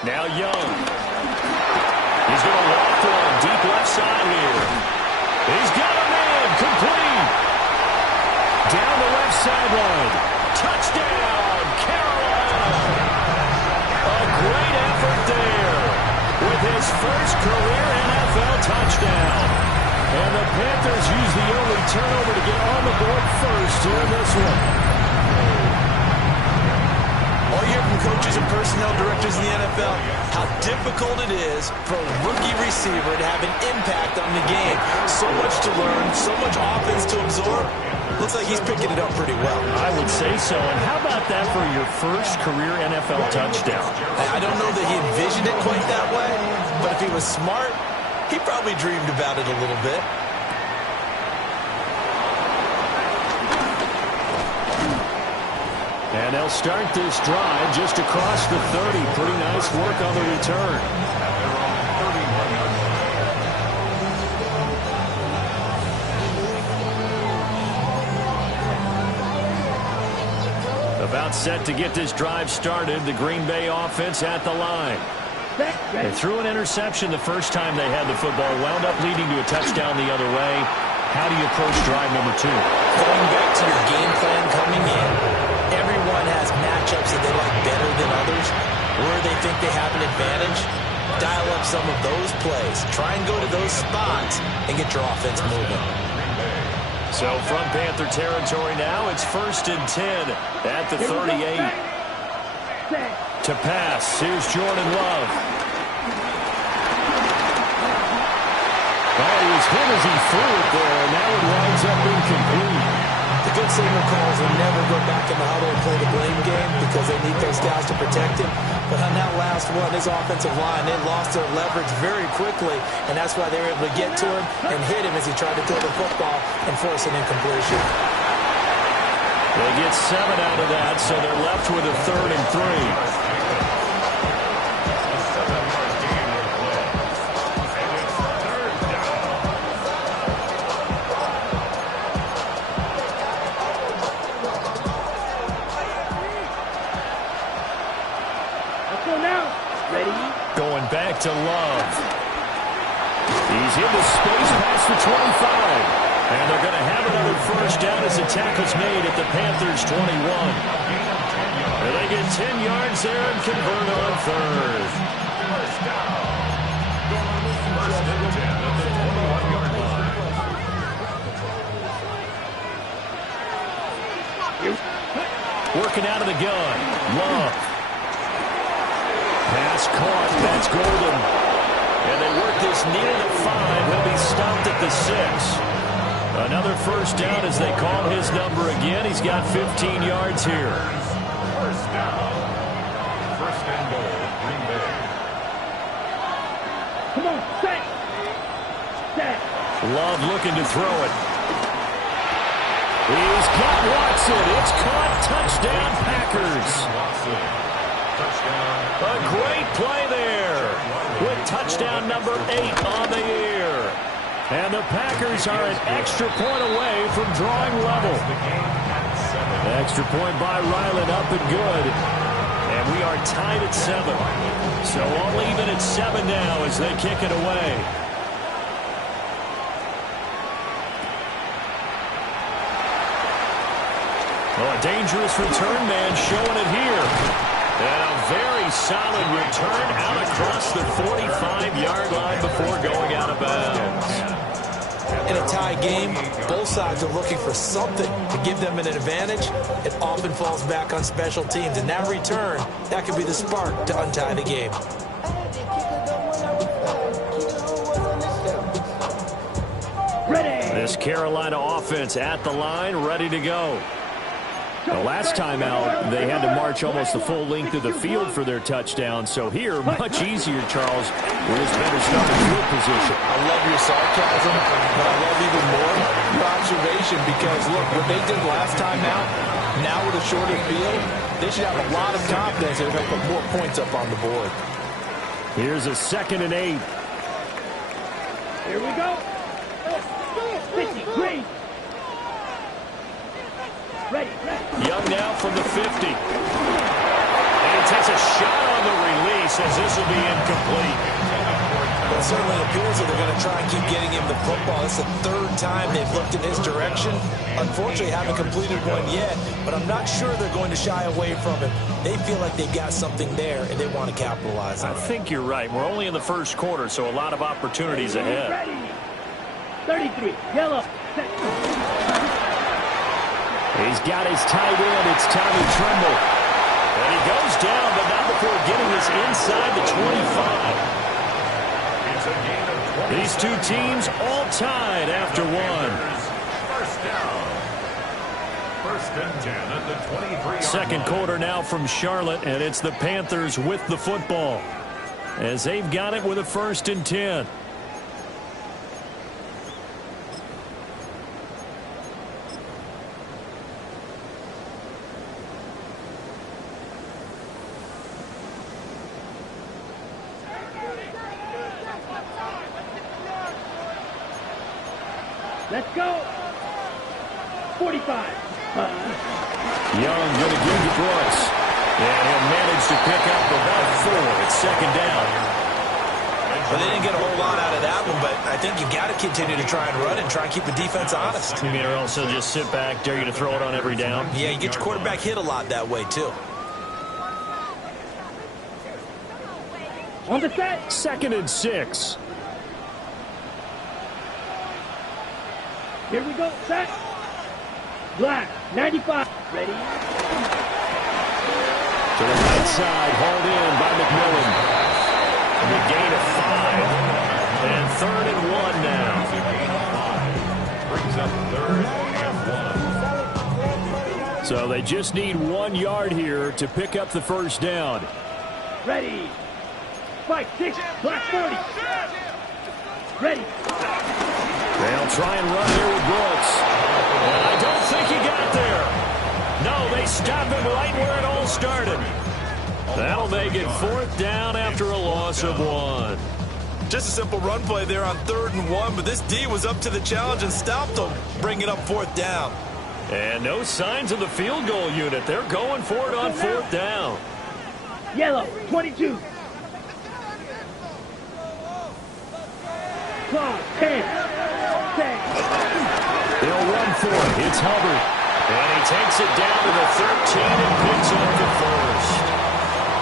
Now Young. He's going to walk one deep left side here. He's got a man. Complete. Down the left sideline. Touchdown, Carolina. A great effort there with his first career NFL touchdown. And the Panthers use the early turnover to get on the board first here in this one. All you hear from coaches and personnel directors in the NFL, how difficult it is for a rookie receiver to have an impact on the game. So much to learn, so much offense to absorb. Looks like he's picking it up pretty well. I would say so. And how about that for your first career NFL touchdown? I don't know that he envisioned it quite that way, but if he was smart, he probably dreamed about it a little bit. And they'll start this drive just across the 30. Pretty nice work on the return. About set to get this drive started. The Green Bay offense at the line. They threw an interception the first time they had the football. Wound up leading to a touchdown the other way. How do you approach drive number 2? Going back to your game plan coming in. where they think they have an advantage, dial up some of those plays. Try and go to those spots and get your offense moving. So from Panther territory now, it's 1st and 10 at the 38. To pass, here's Jordan Love. Oh, he was hit as he threw it there, and now it winds up incomplete. The good signal calls will never go back in the huddle and play the blame game because they need those guys to protect him. But on that last one, his offensive line, they lost their leverage very quickly, and that's why they were able to get to him and hit him as he tried to throw the football and force an incompletion. They get 7 out of that, so they're left with a 3rd and 3. Going back to Love. He's into space past the 25. And they're going to have another first down as the tackle's made at the Panthers' 21. And they get 10 yards there and convert on 3rd. Working out of the gun. Love. Pass caught. That's Golden. And they work this near the 5. He'll be stopped at the 6. Another first down as they call his number again. He's got 15 yards here. First down. First and goal, Green Bay. Come on, set. Set. Love looking to throw it. He's got Watson. It's caught. Touchdown, Packers. A great play there with touchdown number 8 on the year. And the Packers are an extra point away from drawing level. Extra point by Ryland up and good. And we are tied at 7. So all even at 7 now as they kick it away. Oh, a dangerous return man showing it here. And a very solid return out across the 45-yard line before going out of bounds. In a tie game, both sides are looking for something to give them an advantage. It often falls back on special teams. And that return, that could be the spark to untie the game. Ready. This Carolina offense at the line, ready to go. The last time out, they had to march almost the full length of the field for their touchdown. So here, much easier, Charles, with his better start in field position. I love your sarcasm, but I love even more your observation because, look, what they did last time out, now with a shorter field, they should have a lot of confidence that they're going to put more points up on the board. Here's a 2nd and 8. Here we go. 53. Ready. Young now from the 50. And he takes a shot on the release as this will be incomplete. Well, it certainly appears that they're going to try and keep getting him the football. It's the 3rd time they've looked in his direction. Unfortunately, haven't completed one yet, but I'm not sure they're going to shy away from it. They feel like they've got something there, and they want to capitalize on it. I think you're right. We're only in the first quarter, so a lot of opportunities ahead. Ready. 33. Yellow. Set. He's got his tight end. It's Tommy Tremble. And he goes down, but not before getting us inside the 25. These two teams all tied after 1. First down. First and 10 at the 23. Second quarter now from Charlotte, and it's the Panthers with the football as they've got it with a 1st and 10. Let's go. 45. Young going to give to Brooks. And he'll manage to pick up about 4. It's 2nd down. But they didn't get a whole lot out of that one, but I think you've got to continue to try and run and try and keep the defense honest. You mean, or also just sit back, dare you to throw it on every down? Yeah, you get your quarterback hit a lot that way, too. On the set. 2nd and 6. Here we go. Set. Black. 95. Ready. To the right side, hauled in by McMillan. The gain of 5. And 3rd and 1 now. Brings up 3rd and 1. So they just need 1 yard here to pick up the first down. Ready. 5, 6. Black 40. Ready. They'll try and run here with Brooks. And I don't think he got there. No, they stop him right where it all started. That'll make it 4th down after a loss of 1. Just a simple run play there on 3rd and 1, but this D was up to the challenge and stopped them, bringing up 4th down. And no signs of the field goal unit. They're going for it on 4th down. Yellow. 22. Clock. 10. 10. They'll run for it. It's Hubbard. And he takes it down to the 13 and picks up the first.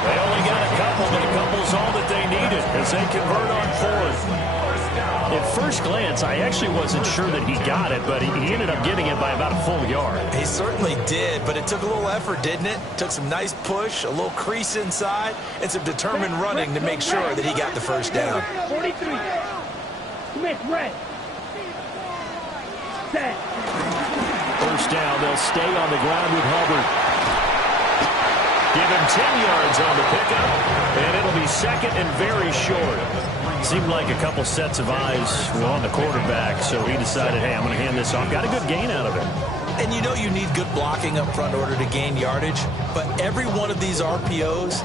They only got a couple, but a couple's all that they needed as they convert on 4th. At first glance, I actually wasn't sure that he got it, but he ended up getting it by about a full yard. He certainly did, but it took a little effort, didn't it? Took some nice push, a little crease inside, and some determined running to make sure that he got the first down. 43. Smith, red. Set. First down, they'll stay on the ground with Hubbard. Give him 10 yards on the pickup, and it'll be 2nd and very short. Seemed like a couple sets of eyes were on the quarterback, so he decided, hey, I'm going to hand this off. Got a good gain out of it. And you know you need good blocking up front in order to gain yardage, but every one of these RPOs,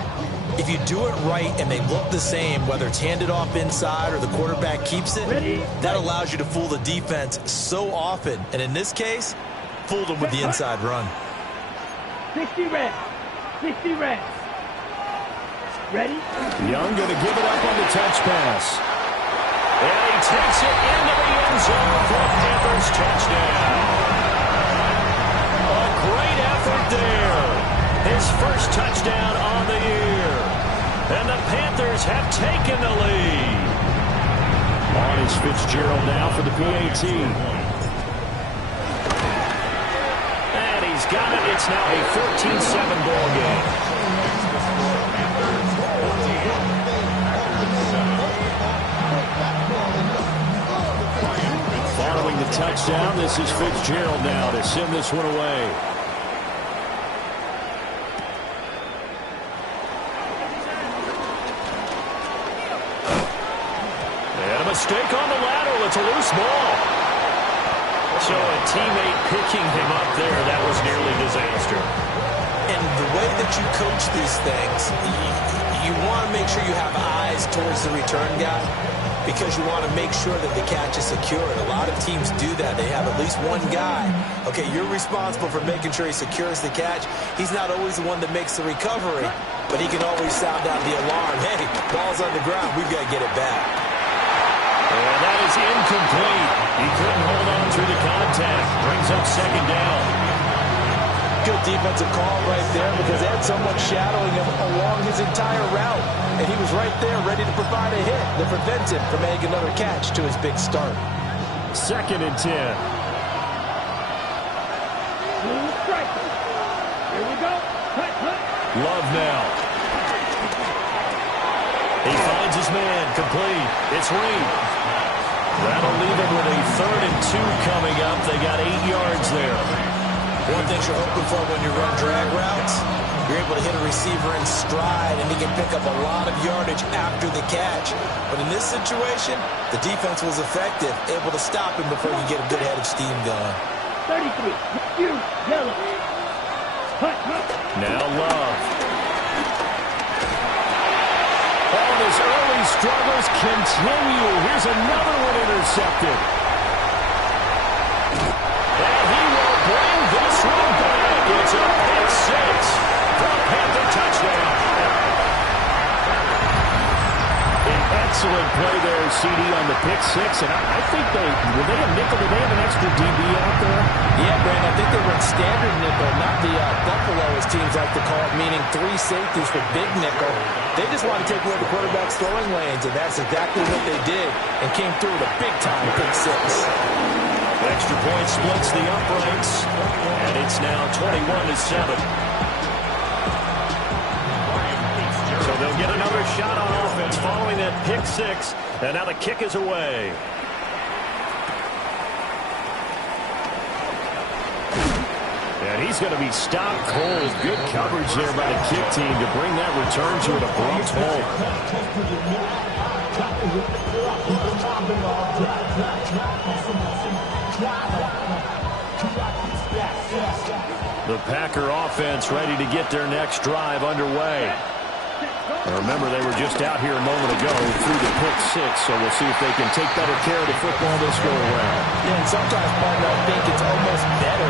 if you do it right and they look the same, whether it's handed off inside or the quarterback keeps it, that allows you to fool the defense so often. And in this case, fooled them with the inside run. 60 red. 60 red. Ready? Young going to give it up on the touch pass. And he takes it into the end zone for a Panthers touchdown. A great effort there. His first touchdown on the year. And the Panthers have taken the lead. On is Fitzgerald now for the PAT. And he's got it. It's now a 14-7 ball game. Following the touchdown, this is Fitzgerald now to send this one away. And a mistake on the lateral. It's a loose ball. So a teammate picking him up there, that was nearly disaster. And the way that you coach these things, you want to make sure you have eyes towards the return guy because you want to make sure that the catch is secure. And a lot of teams do that. They have at least one guy. Okay, you're responsible for making sure he secures the catch. He's not always the one that makes the recovery, but he can always sound out the alarm. Hey, ball's on the ground. We've got to get it back. And that is incomplete. He couldn't hold on through the contact. Brings up 2nd down. Good defensive call right there because they had someone shadowing him along his entire route. And he was right there ready to provide a hit that prevents him from making another catch to his big start. 2nd and 10. Here we go. Cut, cut. Love now. He finds his man. Complete. It's Reed. That'll leave him with a 3rd and 2 coming up. They got 8 yards there. One thing you're hoping for when you run drag routes, you're able to hit a receiver in stride, and he can pick up a lot of yardage after the catch. But in this situation, the defense was effective, able to stop him before you get a good head of steam going. 33. You. Yellow. Cut, cut. Now Love. All his early struggles continue. Here's another one intercepted. And he will bring this one back. It's a pick 6 for a Panther touchdown. An Excellent play there, CD, on the pick six. And I think were they a nickel? Did they have an extra DB out there? Yeah, Brandon, I think they were in standard nickel, not the Buffalo, as teams like to call it, meaning 3 safeties for big nickel. They just want to take away the quarterback's throwing lanes, and that's exactly what they did, and came through with a big-time pick six. Extra point splits the uprights, and it's now 21-7. So they'll get another shot on offense following that pick six, and now the kick is away. And he's going to be stopped cold. Good coverage there by the kick team to bring that return to an abrupt halt. The Packer offense ready to get their next drive underway. And remember, they were just out here a moment ago through the pick six, so we'll see if they can take better care of the football this go around. Yeah, and sometimes, partner, I think it's almost better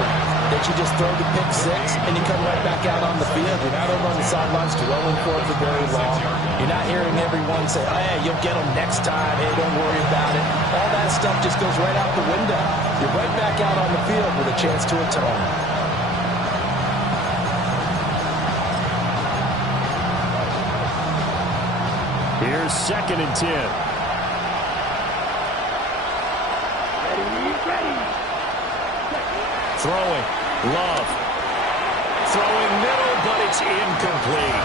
that you just throw the pick six and you come right back out on the field. You're not over on the sidelines dwelling for it for very long. You're not hearing everyone say, hey, you'll get them next time. Hey, don't worry about it. All that stuff just goes right out the window. You're right back out on the field with a chance to atone. Here's 2nd and 10. Throwing. Love. Throwing middle, but it's incomplete.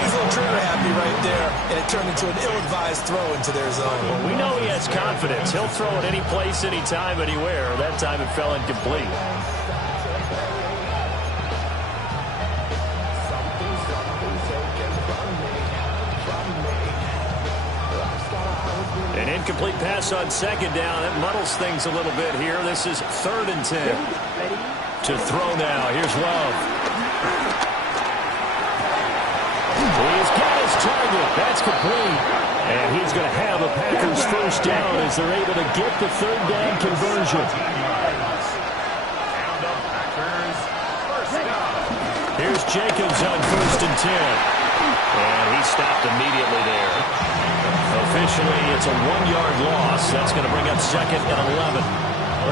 He's a little trigger happy right there, and it turned into an ill-advised throw into their zone. Well, we know he has confidence. He'll throw it any place, anytime, anywhere. That time it fell incomplete. An incomplete pass on 2nd down. That muddles things a little bit here. This is 3rd and 10. To throw now. Here's Love. He's got his target. That's complete. And he's going to have a Packers first down as they're able to get the 3rd down conversion. Here's Jacobs on 1st and 10. And he stopped immediately there. Officially, it's a 1-yard loss. That's going to bring up 2nd and 11.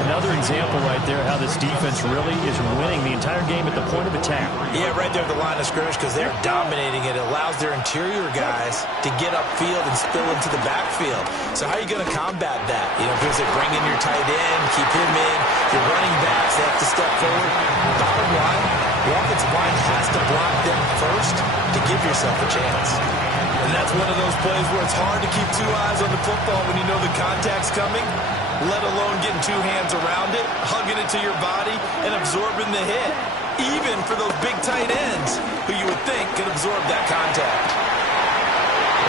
Another example right there how this defense really is winning the entire game at the point of attack. Yeah, right there at the line of scrimmage because they're dominating it. It allows their interior guys to get upfield and spill into the backfield. So how are you going to combat that? You know, because they bring in your tight end, keep him in. Your running backs, they have to step forward. Bottom line, the offensive line has to block them first to give yourself a chance. And that's one of those plays where it's hard to keep 2 eyes on the football when you know the contact's coming, let alone getting 2 hands around it, hugging it to your body, and absorbing the hit. Even for those big tight ends who you would think can absorb that contact.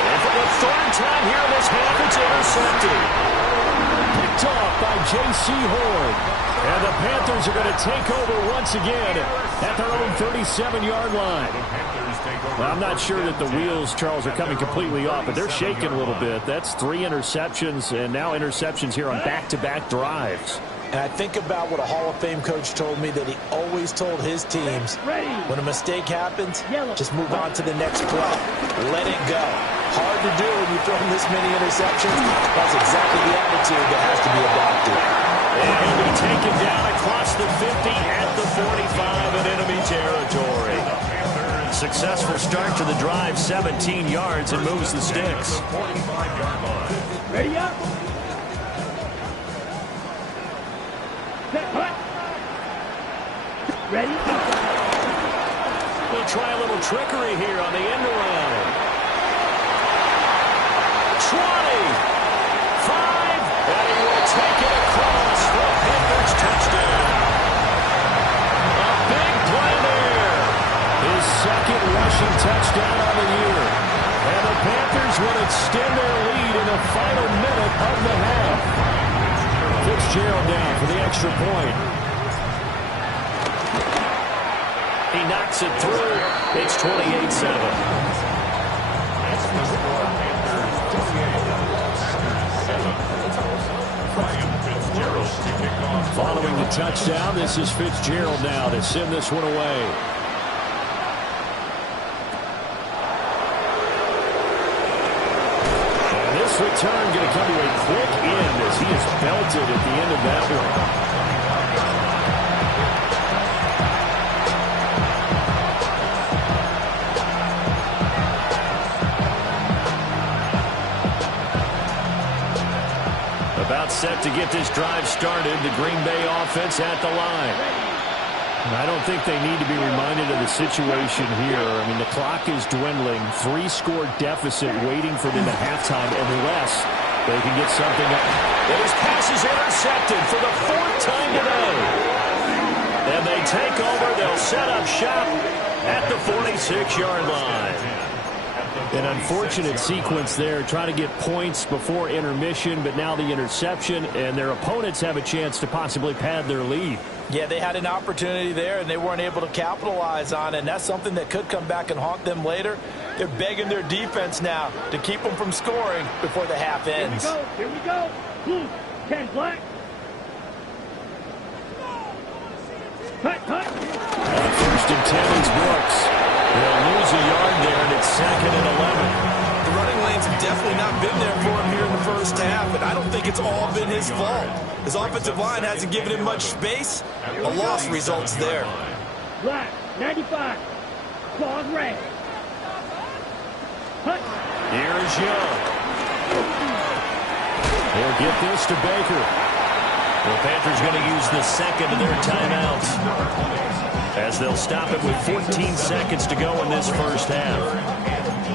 And for the 3rd time here in this half, it's intercepted. Picked off by J.C. Horn. And the Panthers are going to take over once again at their own 37-yard line. Well, I'm not sure that the wheels, Charles, are coming completely off, but they're shaking a little bit. That's 3 interceptions, and now interceptions here on back-to-back drives. And I think about what a Hall of Fame coach told me that he always told his teams, when a mistake happens, just move on to the next play. Let it go. Hard to do when you throw this many interceptions. That's exactly the attitude that has to be adopted. And he'll be taken down across the 50 at the 45 in enemy territory. Successful start to the drive, 17 yards, and moves the sticks. Ready up. Ready? We'll try a little trickery here on the end around. 20, 5, and he will take it across for a Panthers touchdown. A big play there. His 2nd rushing touchdown on the year. And the Panthers will extend their lead in the final minute of the half. Fitzgerald down for the extra point. He knocks it through. It's 28-7. Following the touchdown, this is Fitzgerald now to send this one away. This return going to come to a quick end as he is belted at the end of that one. About set to get this drive started. The Green Bay offense at the line. I don't think they need to be reminded of the situation here. I mean, the clock is dwindling. 3-score deficit waiting for them at halftime unless they can get something up. And his pass is intercepted for the 4th time today. And they take over. They'll set up shop at the 46-yard line. An unfortunate sequence there, trying to get points before intermission, but now the interception, and their opponents have a chance to possibly pad their lead. Yeah, they had an opportunity there, and they weren't able to capitalize on it, and that's something that could come back and haunt them later. They're begging their defense now to keep them from scoring before the half ends. Here we go. Blue, 10 black. Cut. 1st and 10 is Brooks. They'll lose a yard there, and it's 2nd and 11. The running lanes have definitely not been there for him here in the first half, and I don't think it's all been his fault. His offensive line hasn't given him much space. A loss results there. Black, 95. Claws red. Cut. Here's Young. They'll get this to Baker. The Panthers going to use the 2nd of their timeouts as they'll stop it with 14 seconds to go in this first half.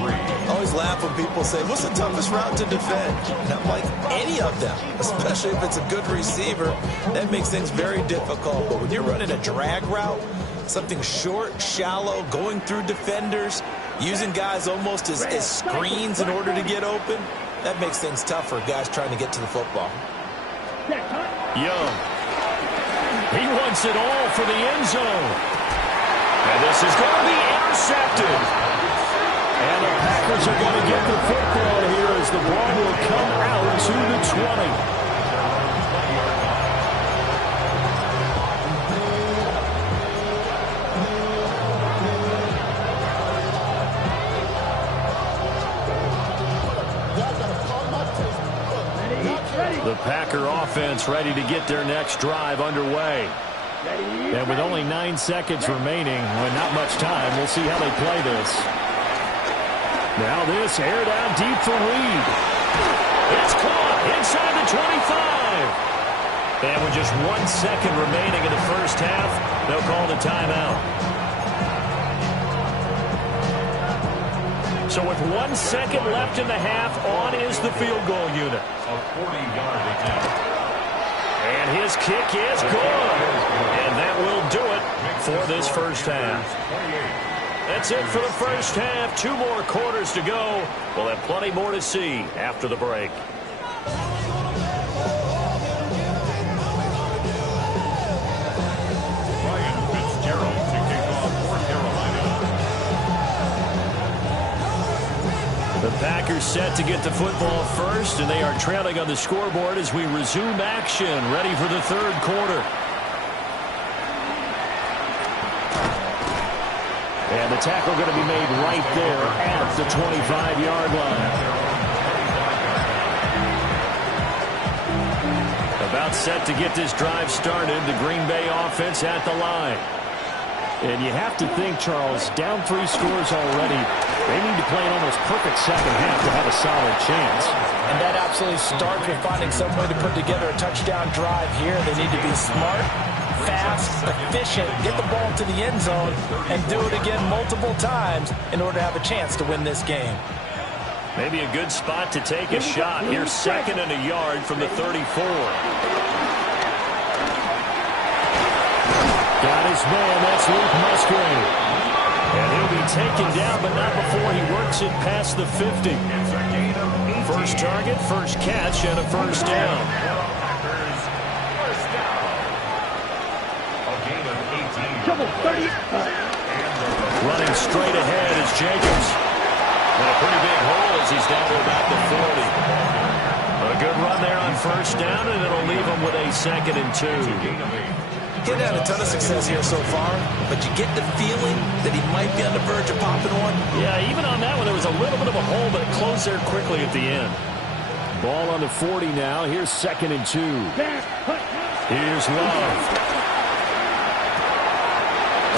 I always laugh when people say, what's the toughest route to defend? Not like any of them, especially if it's a good receiver. That makes things very difficult. But when you're running a drag route, something short, shallow, going through defenders, using guys almost as screens in order to get open, that makes things tough for guys trying to get to the football. Young. He wants it all for the end zone. And this is going to be intercepted. And the Packers are going to get the football here as the ball will come out to the 20. The Packer offense ready to get their next drive underway. And with only 9 seconds remaining, and not much time, we'll see how they play this. Now this aired out deep for Reed. It's caught inside the 25. And with just 1 second remaining in the first half, they'll call the timeout. So with 1 second left in the half, on is the field goal unit. A 40-yard attempt. And his kick is good. And that will do it for this first half. That's it for the first half. 2 more quarters to go. We'll have plenty more to see after the break. Ryan Fitzgerald to kick off for Carolina. The Packers set to get the football first, and they are trailing on the scoreboard as we resume action, ready for the third quarter. And the tackle going to be made right there at the 25-yard line. About set to get this drive started, the Green Bay offense at the line. And you have to think, Charles, down 3 scores already, they need to play an almost perfect second half to have a solid chance. And that absolutely starts with finding some way to put together a touchdown drive here. They need to be smart, fast, efficient, get the ball to the end zone, and do it again multiple times in order to have a chance to win this game. Maybe a good spot to take a shot. Here's 2nd and a yard from the 34. Got his man, that's Luke Musgrave. And he'll be taken down, but not before he works it past the 50. First target, first catch, and a first down. Running straight ahead is Jacobs. And a pretty big hole as he's down to about the 40. A good run there on first down, and it'll leave him with a 2nd and 2. He's had a ton of success here so far, but you get the feeling that he might be on the verge of popping one. Yeah, even on that one, there was a little bit of a hole, but it closed there quickly at the end. Ball on the 40 now. Here's 2nd and 2. Here's Love.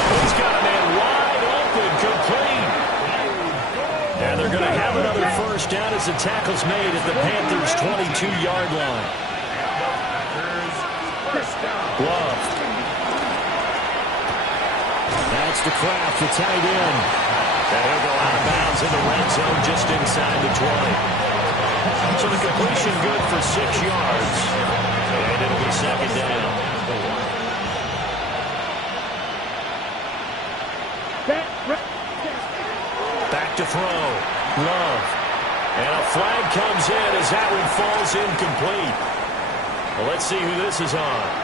He's got a man wide open, complete. And they're going to have another first down as the tackle's made at the Panthers' 22-yard line. Love. That's to Kraft, the tight end. And he'll go out of bounds in the red zone just inside the 20. So the completion good for 6 yards. And it'll be 2nd down. Back to throw. Love. And a flag comes in as that one falls incomplete. Well, let's see who this is on.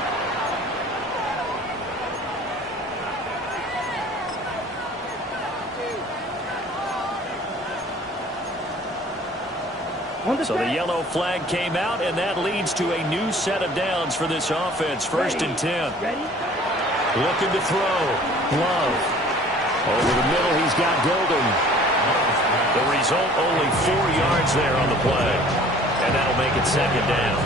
So the yellow flag came out, and that leads to a new set of downs for this offense. 1st and 10. Looking to throw. Love. Over the middle, he's got Golden. The result, only 4 yards there on the play. And that'll make it 2nd down.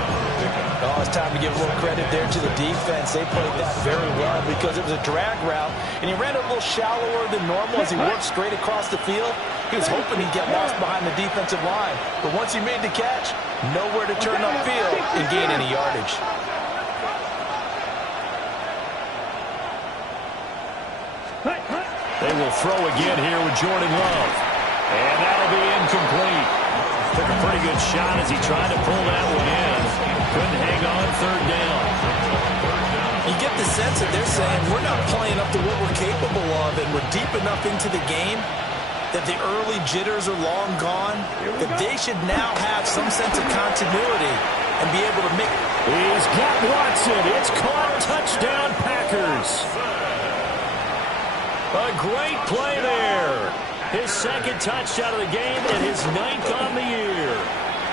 Oh, it's time to give a little credit there to the defense. They played that very well because it was a drag route, and he ran a little shallower than normal as he worked straight across the field. He was hoping he'd get lost behind the defensive line. But once he made the catch, nowhere to turn upfield and gain any yardage. They will throw again here with Jordan Love. And that'll be incomplete. Took a pretty good shot as he tried to pull that one in. Couldn't hang on. 3rd down. You get the sense that they're saying we're not playing up to what we're capable of, and we're deep enough into the game that the early jitters are long gone, that they should now have some sense of continuity and be able to make... He's got Watson. It's caught. Touchdown, Packers. A great play there. His 2nd touchdown of the game and his 9th on the year.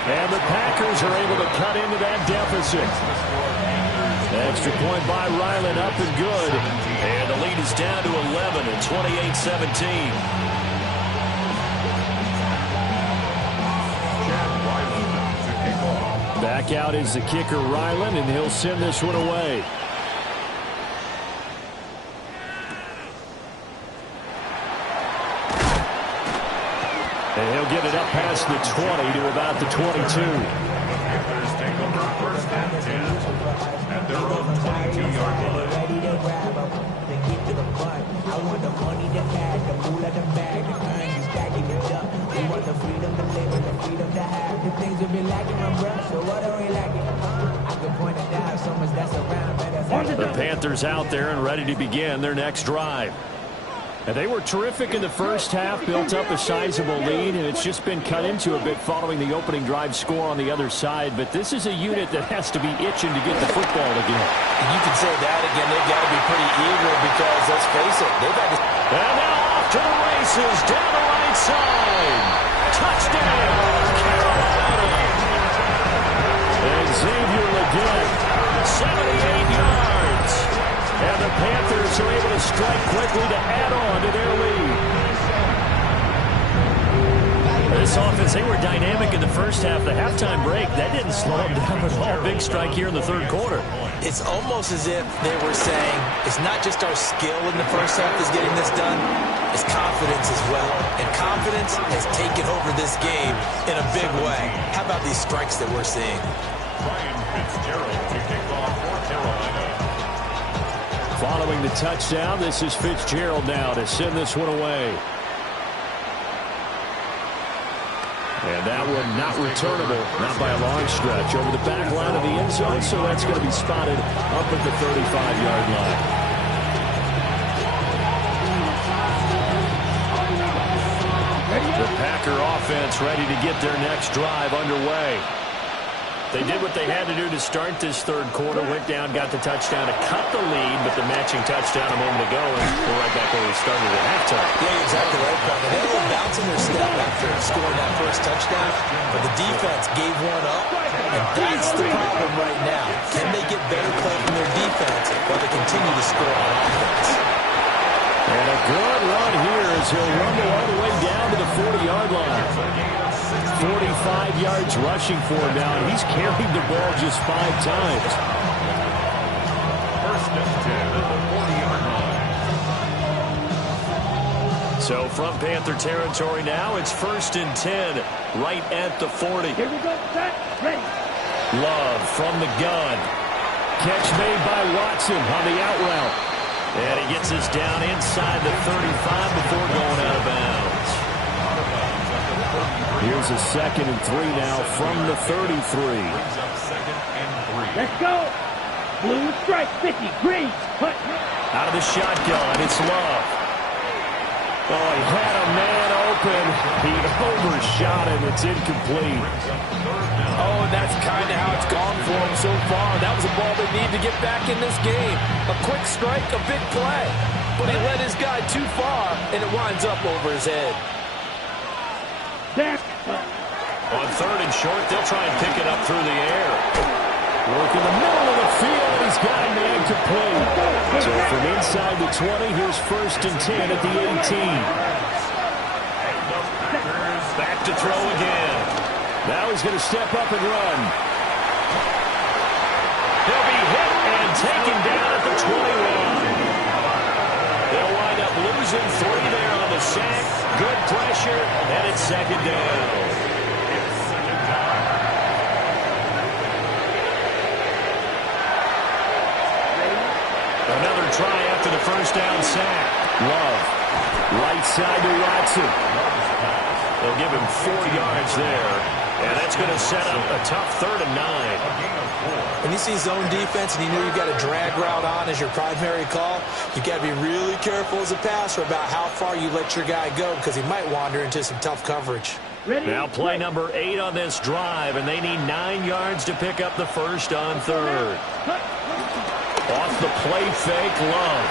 And the Packers are able to cut into that deficit. Extra point by Ryland, up and good. And the lead is down to 11 at 28-17. Back out is the kicker, Ryland, and he'll send this one away. And he'll get it up past the 20 to about the 22. Panthers take over 1st and 10 at their own 22-yard line. Ready to grab up, then get to the front. I want the money, the cash, the pool of the bag, the earn, you stacking it up. We want the freedom to live and the freedom to have. The things we've been lacking, my brother, so what are we lacking? I can point it out, so much that's around. The Panthers out there and ready to begin their next drive. And they were terrific in the first half, built up a sizable lead, and it's just been cut into a bit following the opening drive score on the other side. But this is a unit that has to be itching to get the football again. And you can say that again. They've got to be pretty eager because, let's face it, they've had to... And now off to the races, down the right side. Touchdown, Carolina. And Xavier Legette, 78 yards. And the Panthers are able to strike quickly to add on to their lead. This offense, they were dynamic in the first half. The halftime break, that didn't slow them down at all. Big strike here in the 3rd quarter. It's almost as if they were saying it's not just our skill in the first half that's getting this done, it's confidence as well. And confidence has taken over this game in a big way. How about these strikes that we're seeing? Ryan Fitzgerald to kick off for Carolina. Following the touchdown, this is Fitzgerald now to send this one away. And that one not returnable, not by a long stretch, over the back line of the end zone, so that's going to be spotted up at the 35-yard line. The Packer offense ready to get their next drive underway. They did what they had to do to start this 3rd quarter, went down, got the touchdown to cut the lead, but the matching touchdown a moment ago, and we're right back where we started at halftime. Yeah, exactly right, Carter. They had a little bounce in their step after scoring that first touchdown, but the defense gave one up, and that's the problem right now. Can they get better play from their defense while they continue to score on offense? And a good run here as he'll rumble all the way down to the 40-yard line. 45 yards rushing for him now, and he's carried the ball just 5 times. First and 10 at the 40-yard line. So from Panther territory now, it's 1st and 10 right at the 40. Here we go, set, ready. Love from the gun. Catch made by Watson on the out route. And he gets us down inside the 35 before going out of bounds. Here's a 2nd and 3 now from the 33. Let's go. Blue strike, 50, green, put. Out of the shotgun, it's Love. Oh, he had a man open. He overshot him. It's incomplete. Oh, and that's kind of how it's gone for him so far. That was a ball they need to get back in this game. A quick strike, a big play. But he led his guy too far, and it winds up over his head. On 3rd and short, they'll try and pick it up through the air. Work in the middle of the field, and he's got a man complete. So from inside the 20, here's 1st and 10 at the 18. Back to throw again. Now he's going to step up and run. He'll be hit and taken down at the 21. They'll wind up losing 3 there on the sack. Good pressure, and it's 2nd down. Another try after the 1st down sack. Love. Right side to Watson. They'll give him 4 yards there. And that's going to set up a tough 3rd and 9. When you see zone defense and you know you've got a drag route on as your primary call, you've got to be really careful as a passer about how far you let your guy go because he might wander into some tough coverage. Now play number 8 on this drive, and they need 9 yards to pick up the 1st on 3rd. Off the play fake, Love.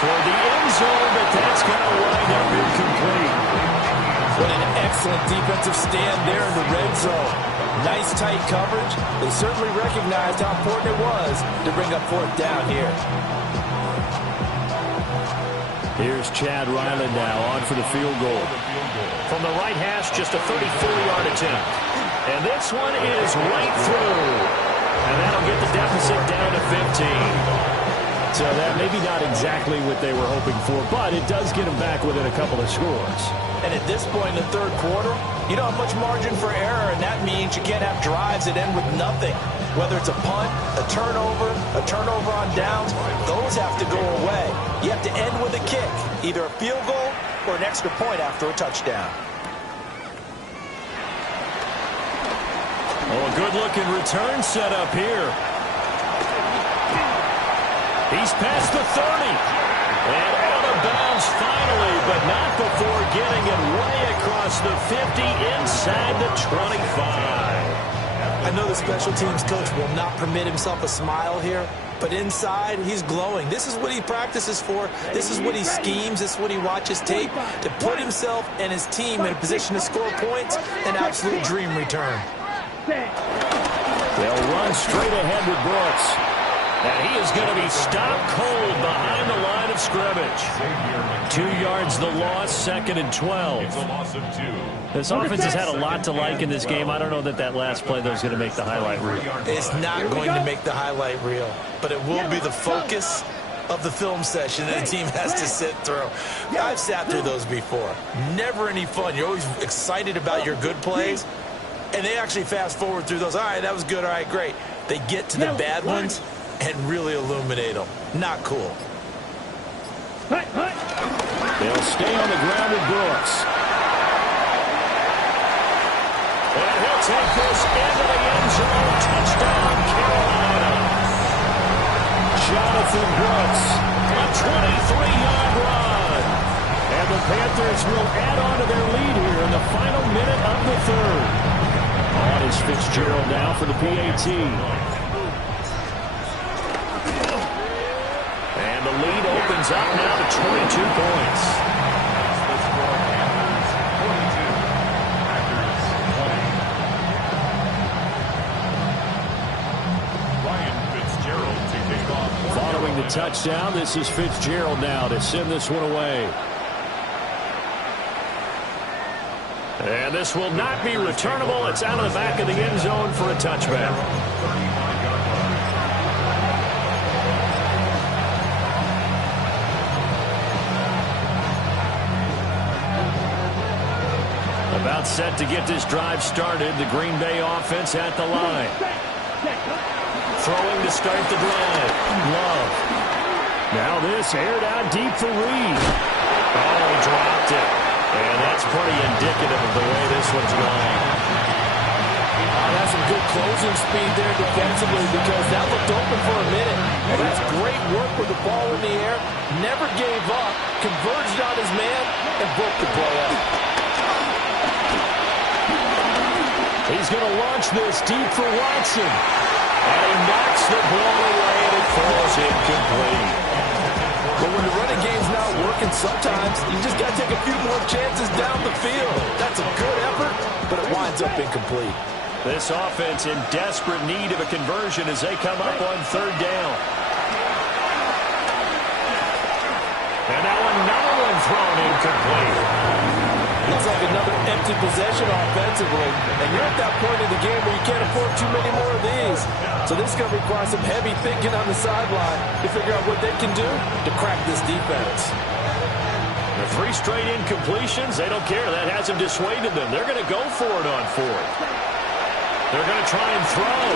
Toward the end zone, but that's going to wind up incomplete. What an excellent defensive stand there in the red zone. Nice tight coverage. They certainly recognized how important it was to bring up 4th down here. Here's Chad Ryland now on for the field goal. From the right hash, just a 34-yard attempt. And this one is right through. And that'll get the deficit down to 15. So that maybe not exactly what they were hoping for, but it does get them back within a couple of scores. And at this point in the 3rd quarter, you don't have much margin for error, and that means you can't have drives that end with nothing. Whether it's a punt, a turnover on downs, those have to go away. You have to end with a kick, either a field goal or an extra point after a touchdown. Oh, a good-looking return set up here. He's past the 30. And out of bounds finally, but not before getting it way across the 50 inside the 25. I know the special teams coach will not permit himself a smile here, but inside, he's glowing. This is what he practices for. This is what he schemes. This is what he watches tape to put himself and his team in a position to score points. An absolute dream return. They'll run straight ahead with Brooks. And he is going to be stopped cold behind the line of scrimmage. 2 yards the loss, 2nd and 12. This offense has had a lot to like in this game. I don't know that last play, though, is going to make the highlight reel. It's not going to make the highlight reel, but it will be the focus of the film session that a team has to sit through. I've sat through those before. Never any fun. You're always excited about your good plays, and they actually fast forward through those. All right, that was good. All right, great. They get to the bad ones and really illuminate them. Not cool. They'll stay on the ground with Brooks. And he'll take this into the end zone. Touchdown, Carolina. Jonathan Brooks, a 23-yard run. And the Panthers will add on to their lead here in the final minute of the 3rd. On is Fitzgerald now for the PAT. And the lead opens up now to 22 points. Following the touchdown, this is Fitzgerald now to send this one away. And this will not be returnable. It's out of the back of the end zone for a touchback. About set to get this drive started. The Green Bay offense at the line. Throwing to start the drive. Love. Now this aired out deep for Reed. Oh, he dropped it. And that's pretty indicative of the way this one's going. That's some good closing speed there defensively because that looked open for a minute. And that's great work with the ball in the air. Never gave up. Converged on his man and broke the play up. He's going to launch this deep for Watson. And he knocks the ball away and it falls incomplete. But when the running game's not working, sometimes you just got to take a few more chances down the field. That's a good effort, but it winds up incomplete. This offense in desperate need of a conversion as they come up on third down. And now another one thrown incomplete. Looks like another empty possession offensively. And you're at that point in the game where you can't afford too many more of these. So this is going to require some heavy thinking on the sideline to figure out what they can do to crack this defense. The 3 straight incompletions, they don't care. That hasn't dissuaded them. They're going to go for it on fourth. They're going to try and throw.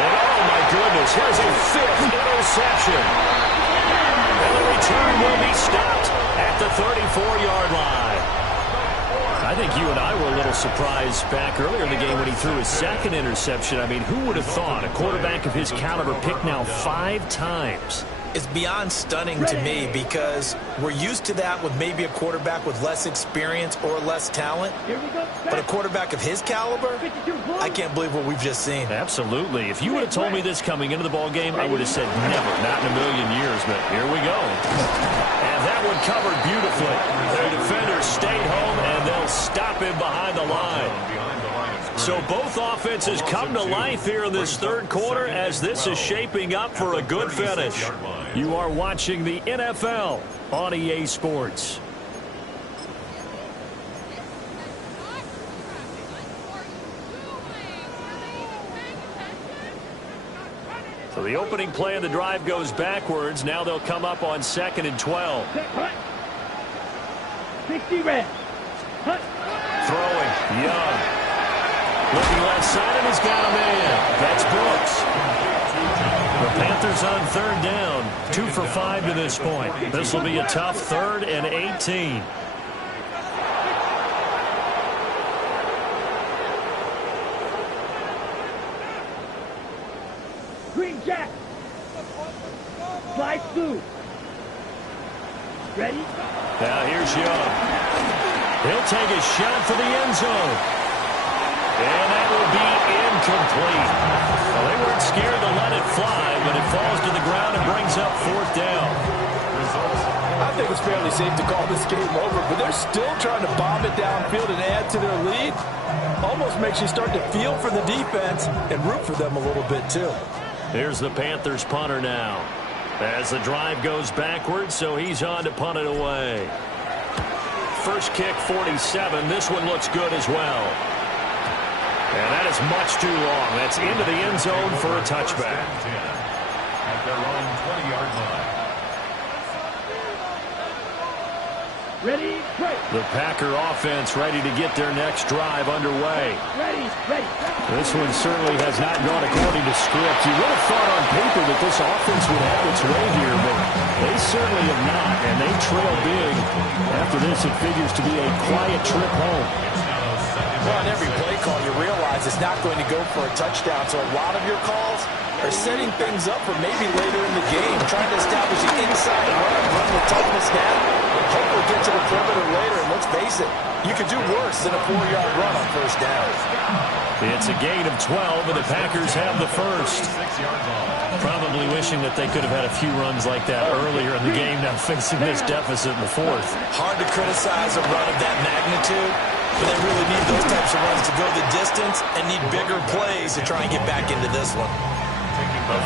And oh my goodness, here's a 5th interception. And the return will be stopped at the 34-yard line. I think you and I were a little surprised back earlier in the game when he threw his 2nd interception. I mean, who would have thought a quarterback of his caliber picked now 5 times? It's beyond stunning to me because we're used to that with maybe a quarterback with less experience or less talent. But a quarterback of his caliber, I can't believe what we've just seen. Absolutely. If you would have told me this coming into the ball game, I would have said never, not in a million years. But here we go. And that one covered beautifully. Their defenders stayed home, and they'll stop him behind the line. So both offenses come to life here in this third quarter as this is shaping up for a good finish. You are watching the NFL on EA Sports. So the opening play of the drive goes backwards. Now they'll come up on 2nd and 12. 60 red. Throwing. Young. Looking left side, and he's got a man. That's Brooks. The Panthers on third down. 2 for 5 to this point. This will be a tough 3rd and 18. Green Jack. Slide through. Ready? Now here's Young. He'll take a shot for the end zone. And that will be incomplete. Well, they weren't scared to let it fly, but it falls to the ground and brings up 4th down. I think it's fairly safe to call this game over, but they're still trying to bomb it downfield and add to their lead. Almost makes you start to feel for the defense and root for them a little bit, too. Here's the Panthers punter now. As the drive goes backwards, so he's on to punt it away. First kick, 47. This one looks good as well. And that is much too long. That's into the end zone for a touchback. At their own 20-yard line. Ready, play. The Packer offense ready to get their next drive underway. Ready. This one certainly has not gone according to script. You would have thought on paper that this offense would have its way here, but they certainly have not, and they trail big. After this, it figures to be a quiet trip home. Well, on every play call, you realize it's not going to go for a touchdown, so a lot of your calls are setting things up for maybe later in the game, trying to establish an inside run with toughness now, and hopefully get to the perimeter later. And let's face it, you could do worse than a 4-yard run on first down. It's a gain of 12, and the Packers have the first. Probably wishing that they could have had a few runs like that earlier in the game, now facing this deficit in the 4th. Hard to criticize a run of that magnitude, but they really need those types of runs to go the distance and need bigger plays to try and get back into this one.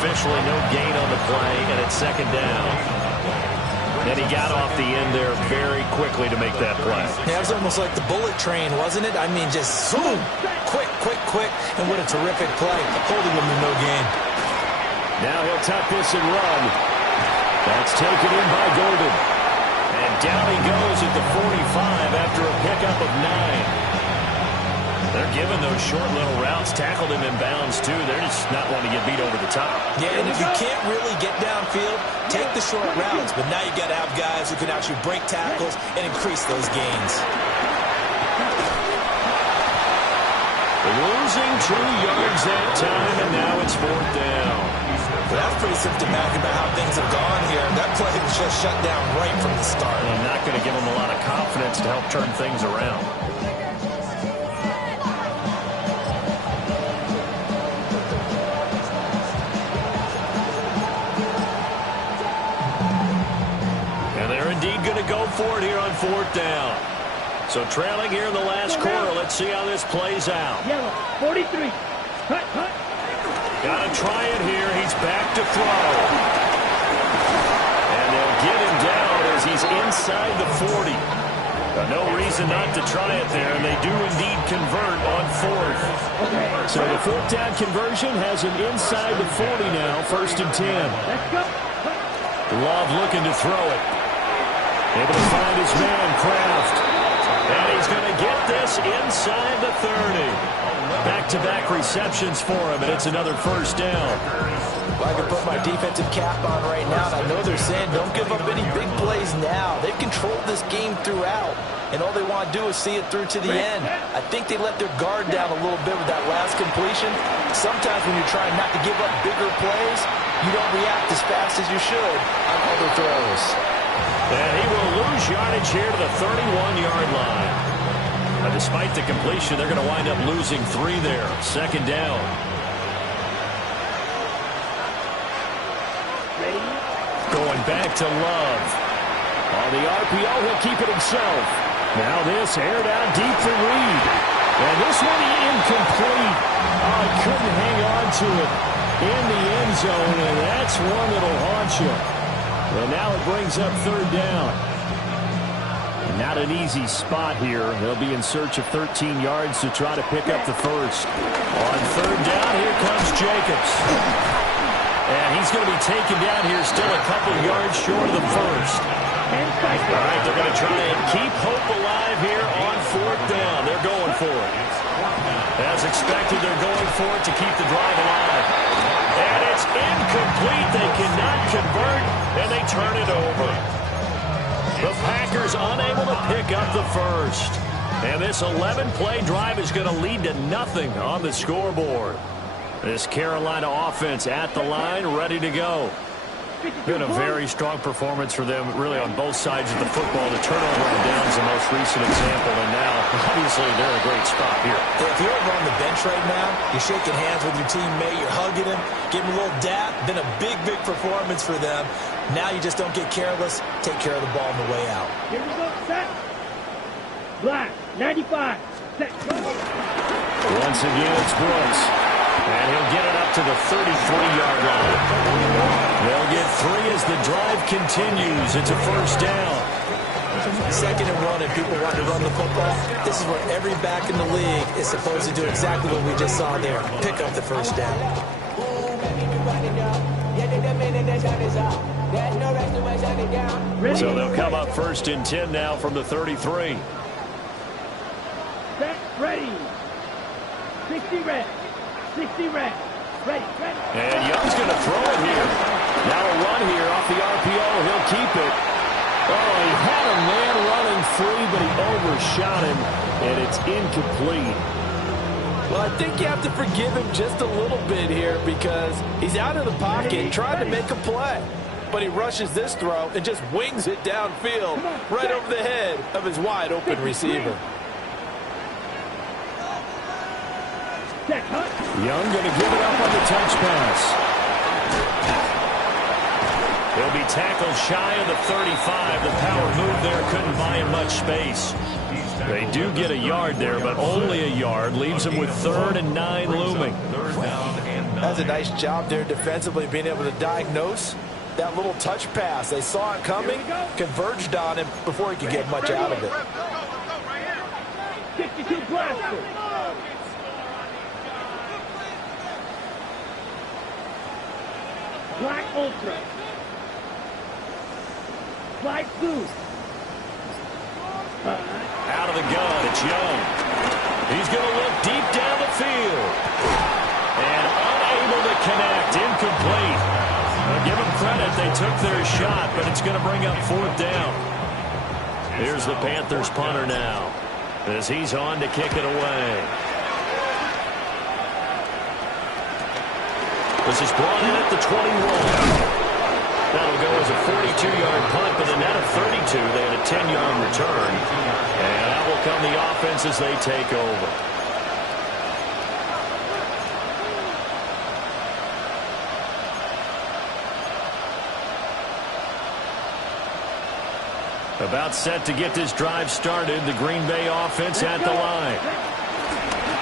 Officially no gain on the play, and it's 2nd down. And he got off the end there very quickly to make that play. Yeah, it was almost like the bullet train, wasn't it? I mean, just zoom, quick, and what a terrific play, holding him to no gain. Now he'll tuck this and run. That's taken in by Golden. And down he goes at the 45 after a pickup of 9. They're giving those short little routes, tackled him in bounds, too. They're just not wanting to get beat over the top. Yeah, and if you can't really get downfield, take the short routes. But now you got to have guys who can actually break tackles and increase those gains. Losing 2 yards that time, and now it's 4th down. Well, that's pretty symptomatic about how things have gone here. That play was just shut down right from the start. I'm not going to give them a lot of confidence to help turn things around. Going to go for it here on 4th down. So trailing here in the last quarter. Let's see how this plays out. Yellow, 43. Cut. Got to try it here. He's back to throw. And they'll get him down as he's inside the 40. No reason not to try it there, and they do indeed convert on 4th. So the 4th down conversion has him inside the 40 now, 1st and 10. Let's go. Love looking to throw it. Able to find his man, Kraft. And he's going to get this inside the 30. Back-to-back receptions for him, and it's another 1st down. Well, I can put my defensive cap on right now, and I know they're saying don't give up any big plays now. They've controlled this game throughout, and all they want to do is see it through to the end. I think they let their guard down a little bit with that last completion. Sometimes when you're trying not to give up bigger plays, you don't react as fast as you should on other throws. And he will lose yardage here to the 31-yard line. Despite the completion, they're going to wind up losing 3 there. 2nd down. Going back to Love. On the RPO, he'll keep it himself. Now this aired out deep for Reed. And this one incomplete. Oh, he couldn't hang on to it in the end zone, and that's one that'll haunt you. And now it brings up 3rd down. Not an easy spot here. They'll be in search of 13 yards to try to pick up the 1st. On 3rd down, here comes Jacobs. And he's going to be taken down here still a couple yards short of the 1st. All right, they're going to try and keep hope alive here on 4th down. They're going for it. As expected, they're going for it to keep the drive alive. And it's incomplete. They cannot convert, and they turn it over. The Packers unable to pick up the 1st. And this 11-play drive is going to lead to nothing on the scoreboard. This Carolina offense at the line, ready to go. Been a very strong performance for them, really, on both sides of the football. The turnover on downs the most recent example, and now, obviously, they're in a great spot here. If you're over on the bench right now, you're shaking hands with your teammate, you're hugging him, giving him a little dap. Been a big performance for them. Now you just don't get careless. Take care of the ball on the way out. Here we go, set. Black, 95, set, go. Once again, it's Brooks. And he'll get it up to the 33-yard line. They'll get 3 as the drive continues. It's a 1st down. 2nd and 1, and people want to run the football. This is where every back in the league is supposed to do exactly what we just saw there. Pick up the 1st down. So they'll come up 1st and 10 now from the 33. Set, ready. 60 red. 60 red. Ready. And Young's going to throw it here. Now a run here off the RPO. He'll keep it. Oh, he had a man running free, but he overshot him, and it's incomplete. Well, I think you have to forgive him just a little bit here because he's out of the pocket trying to make a play. But he rushes this throw and just wings it downfield right over the head of his wide-open receiver. Young going to give it up on the touch pass. He'll be tackled shy of the 35. The power move there couldn't buy him much space. They do get a yard there, but only a yard. Leaves him with 3rd and 9 looming. That's a nice job there defensively, being able to diagnose that little touch pass. They saw it coming, converged on him before he could get much out of it. 62 blaster. Black Ultra. Black Goose. Out of the gun, it's Young. He's going to look deep down the field. And unable to connect, incomplete. Give them credit, they took their shot, but it's going to bring up 4th down. Here's the Panthers punter now, as he's on to kick it away. This is brought in at the 21. That'll go as a 42-yard punt, but a net of 32. They had a 10-yard return. And that will come the offense as they take over. About set to get this drive started, the Green Bay offense at the line.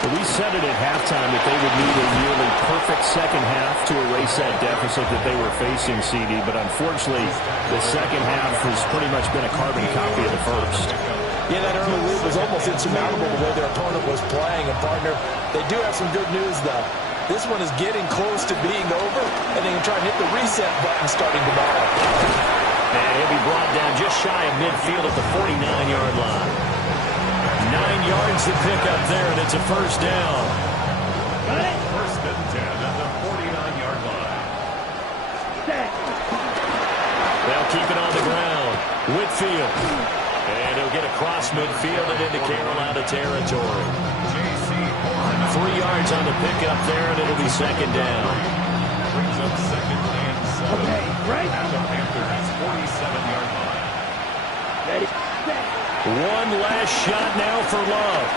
We said it at halftime that they would need a nearly perfect second half to erase that deficit that they were facing, CD, but unfortunately, the second half has pretty much been a carbon copy of the first. Yeah, that early lead was almost insurmountable the way their opponent was playing. And, partner, they do have some good news, though. This one is getting close to being over, and they can try and hit the reset button starting tomorrow. And he'll be brought down just shy of midfield at the 49-yard line. 9 yards to pick up there, and it's a first down. First and 10 at the 49-yard line. They'll keep it on the ground. Whitfield. And he'll get across midfield and into Carolina territory. 3 yards on the pickup there, and it'll be second down. Brings up second and 7. Right. At the Panthers' 47-yard line. Ready, set. One last shot now for Love.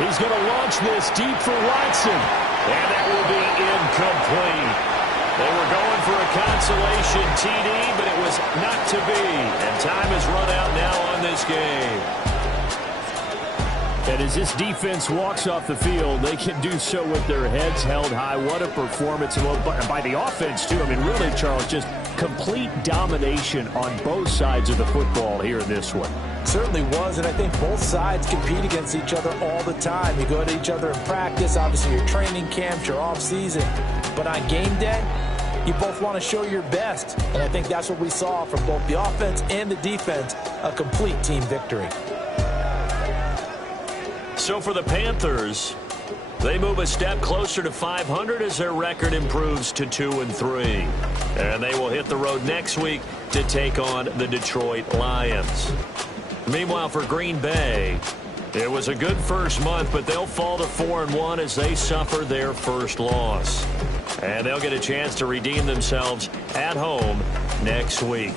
He's going to launch this deep for Watson. And that will be incomplete. They were going for a consolation TD, but it was not to be. And time has run out now on this game. And as this defense walks off the field, they can do so with their heads held high. What a performance by the offense, too. I mean, really, Charles, just complete domination on both sides of the football here in this one. Certainly was, and I think both sides compete against each other all the time. You go to each other in practice, obviously your training camps, your off-season. But on game day, you both want to show your best. And I think that's what we saw from both the offense and the defense, a complete team victory. So for the Panthers, they move a step closer to 500 as their record improves to 2-3. And they will hit the road next week to take on the Detroit Lions. Meanwhile, for Green Bay, it was a good first month, but they'll fall to 4-1 as they suffer their first loss. And they'll get a chance to redeem themselves at home next week.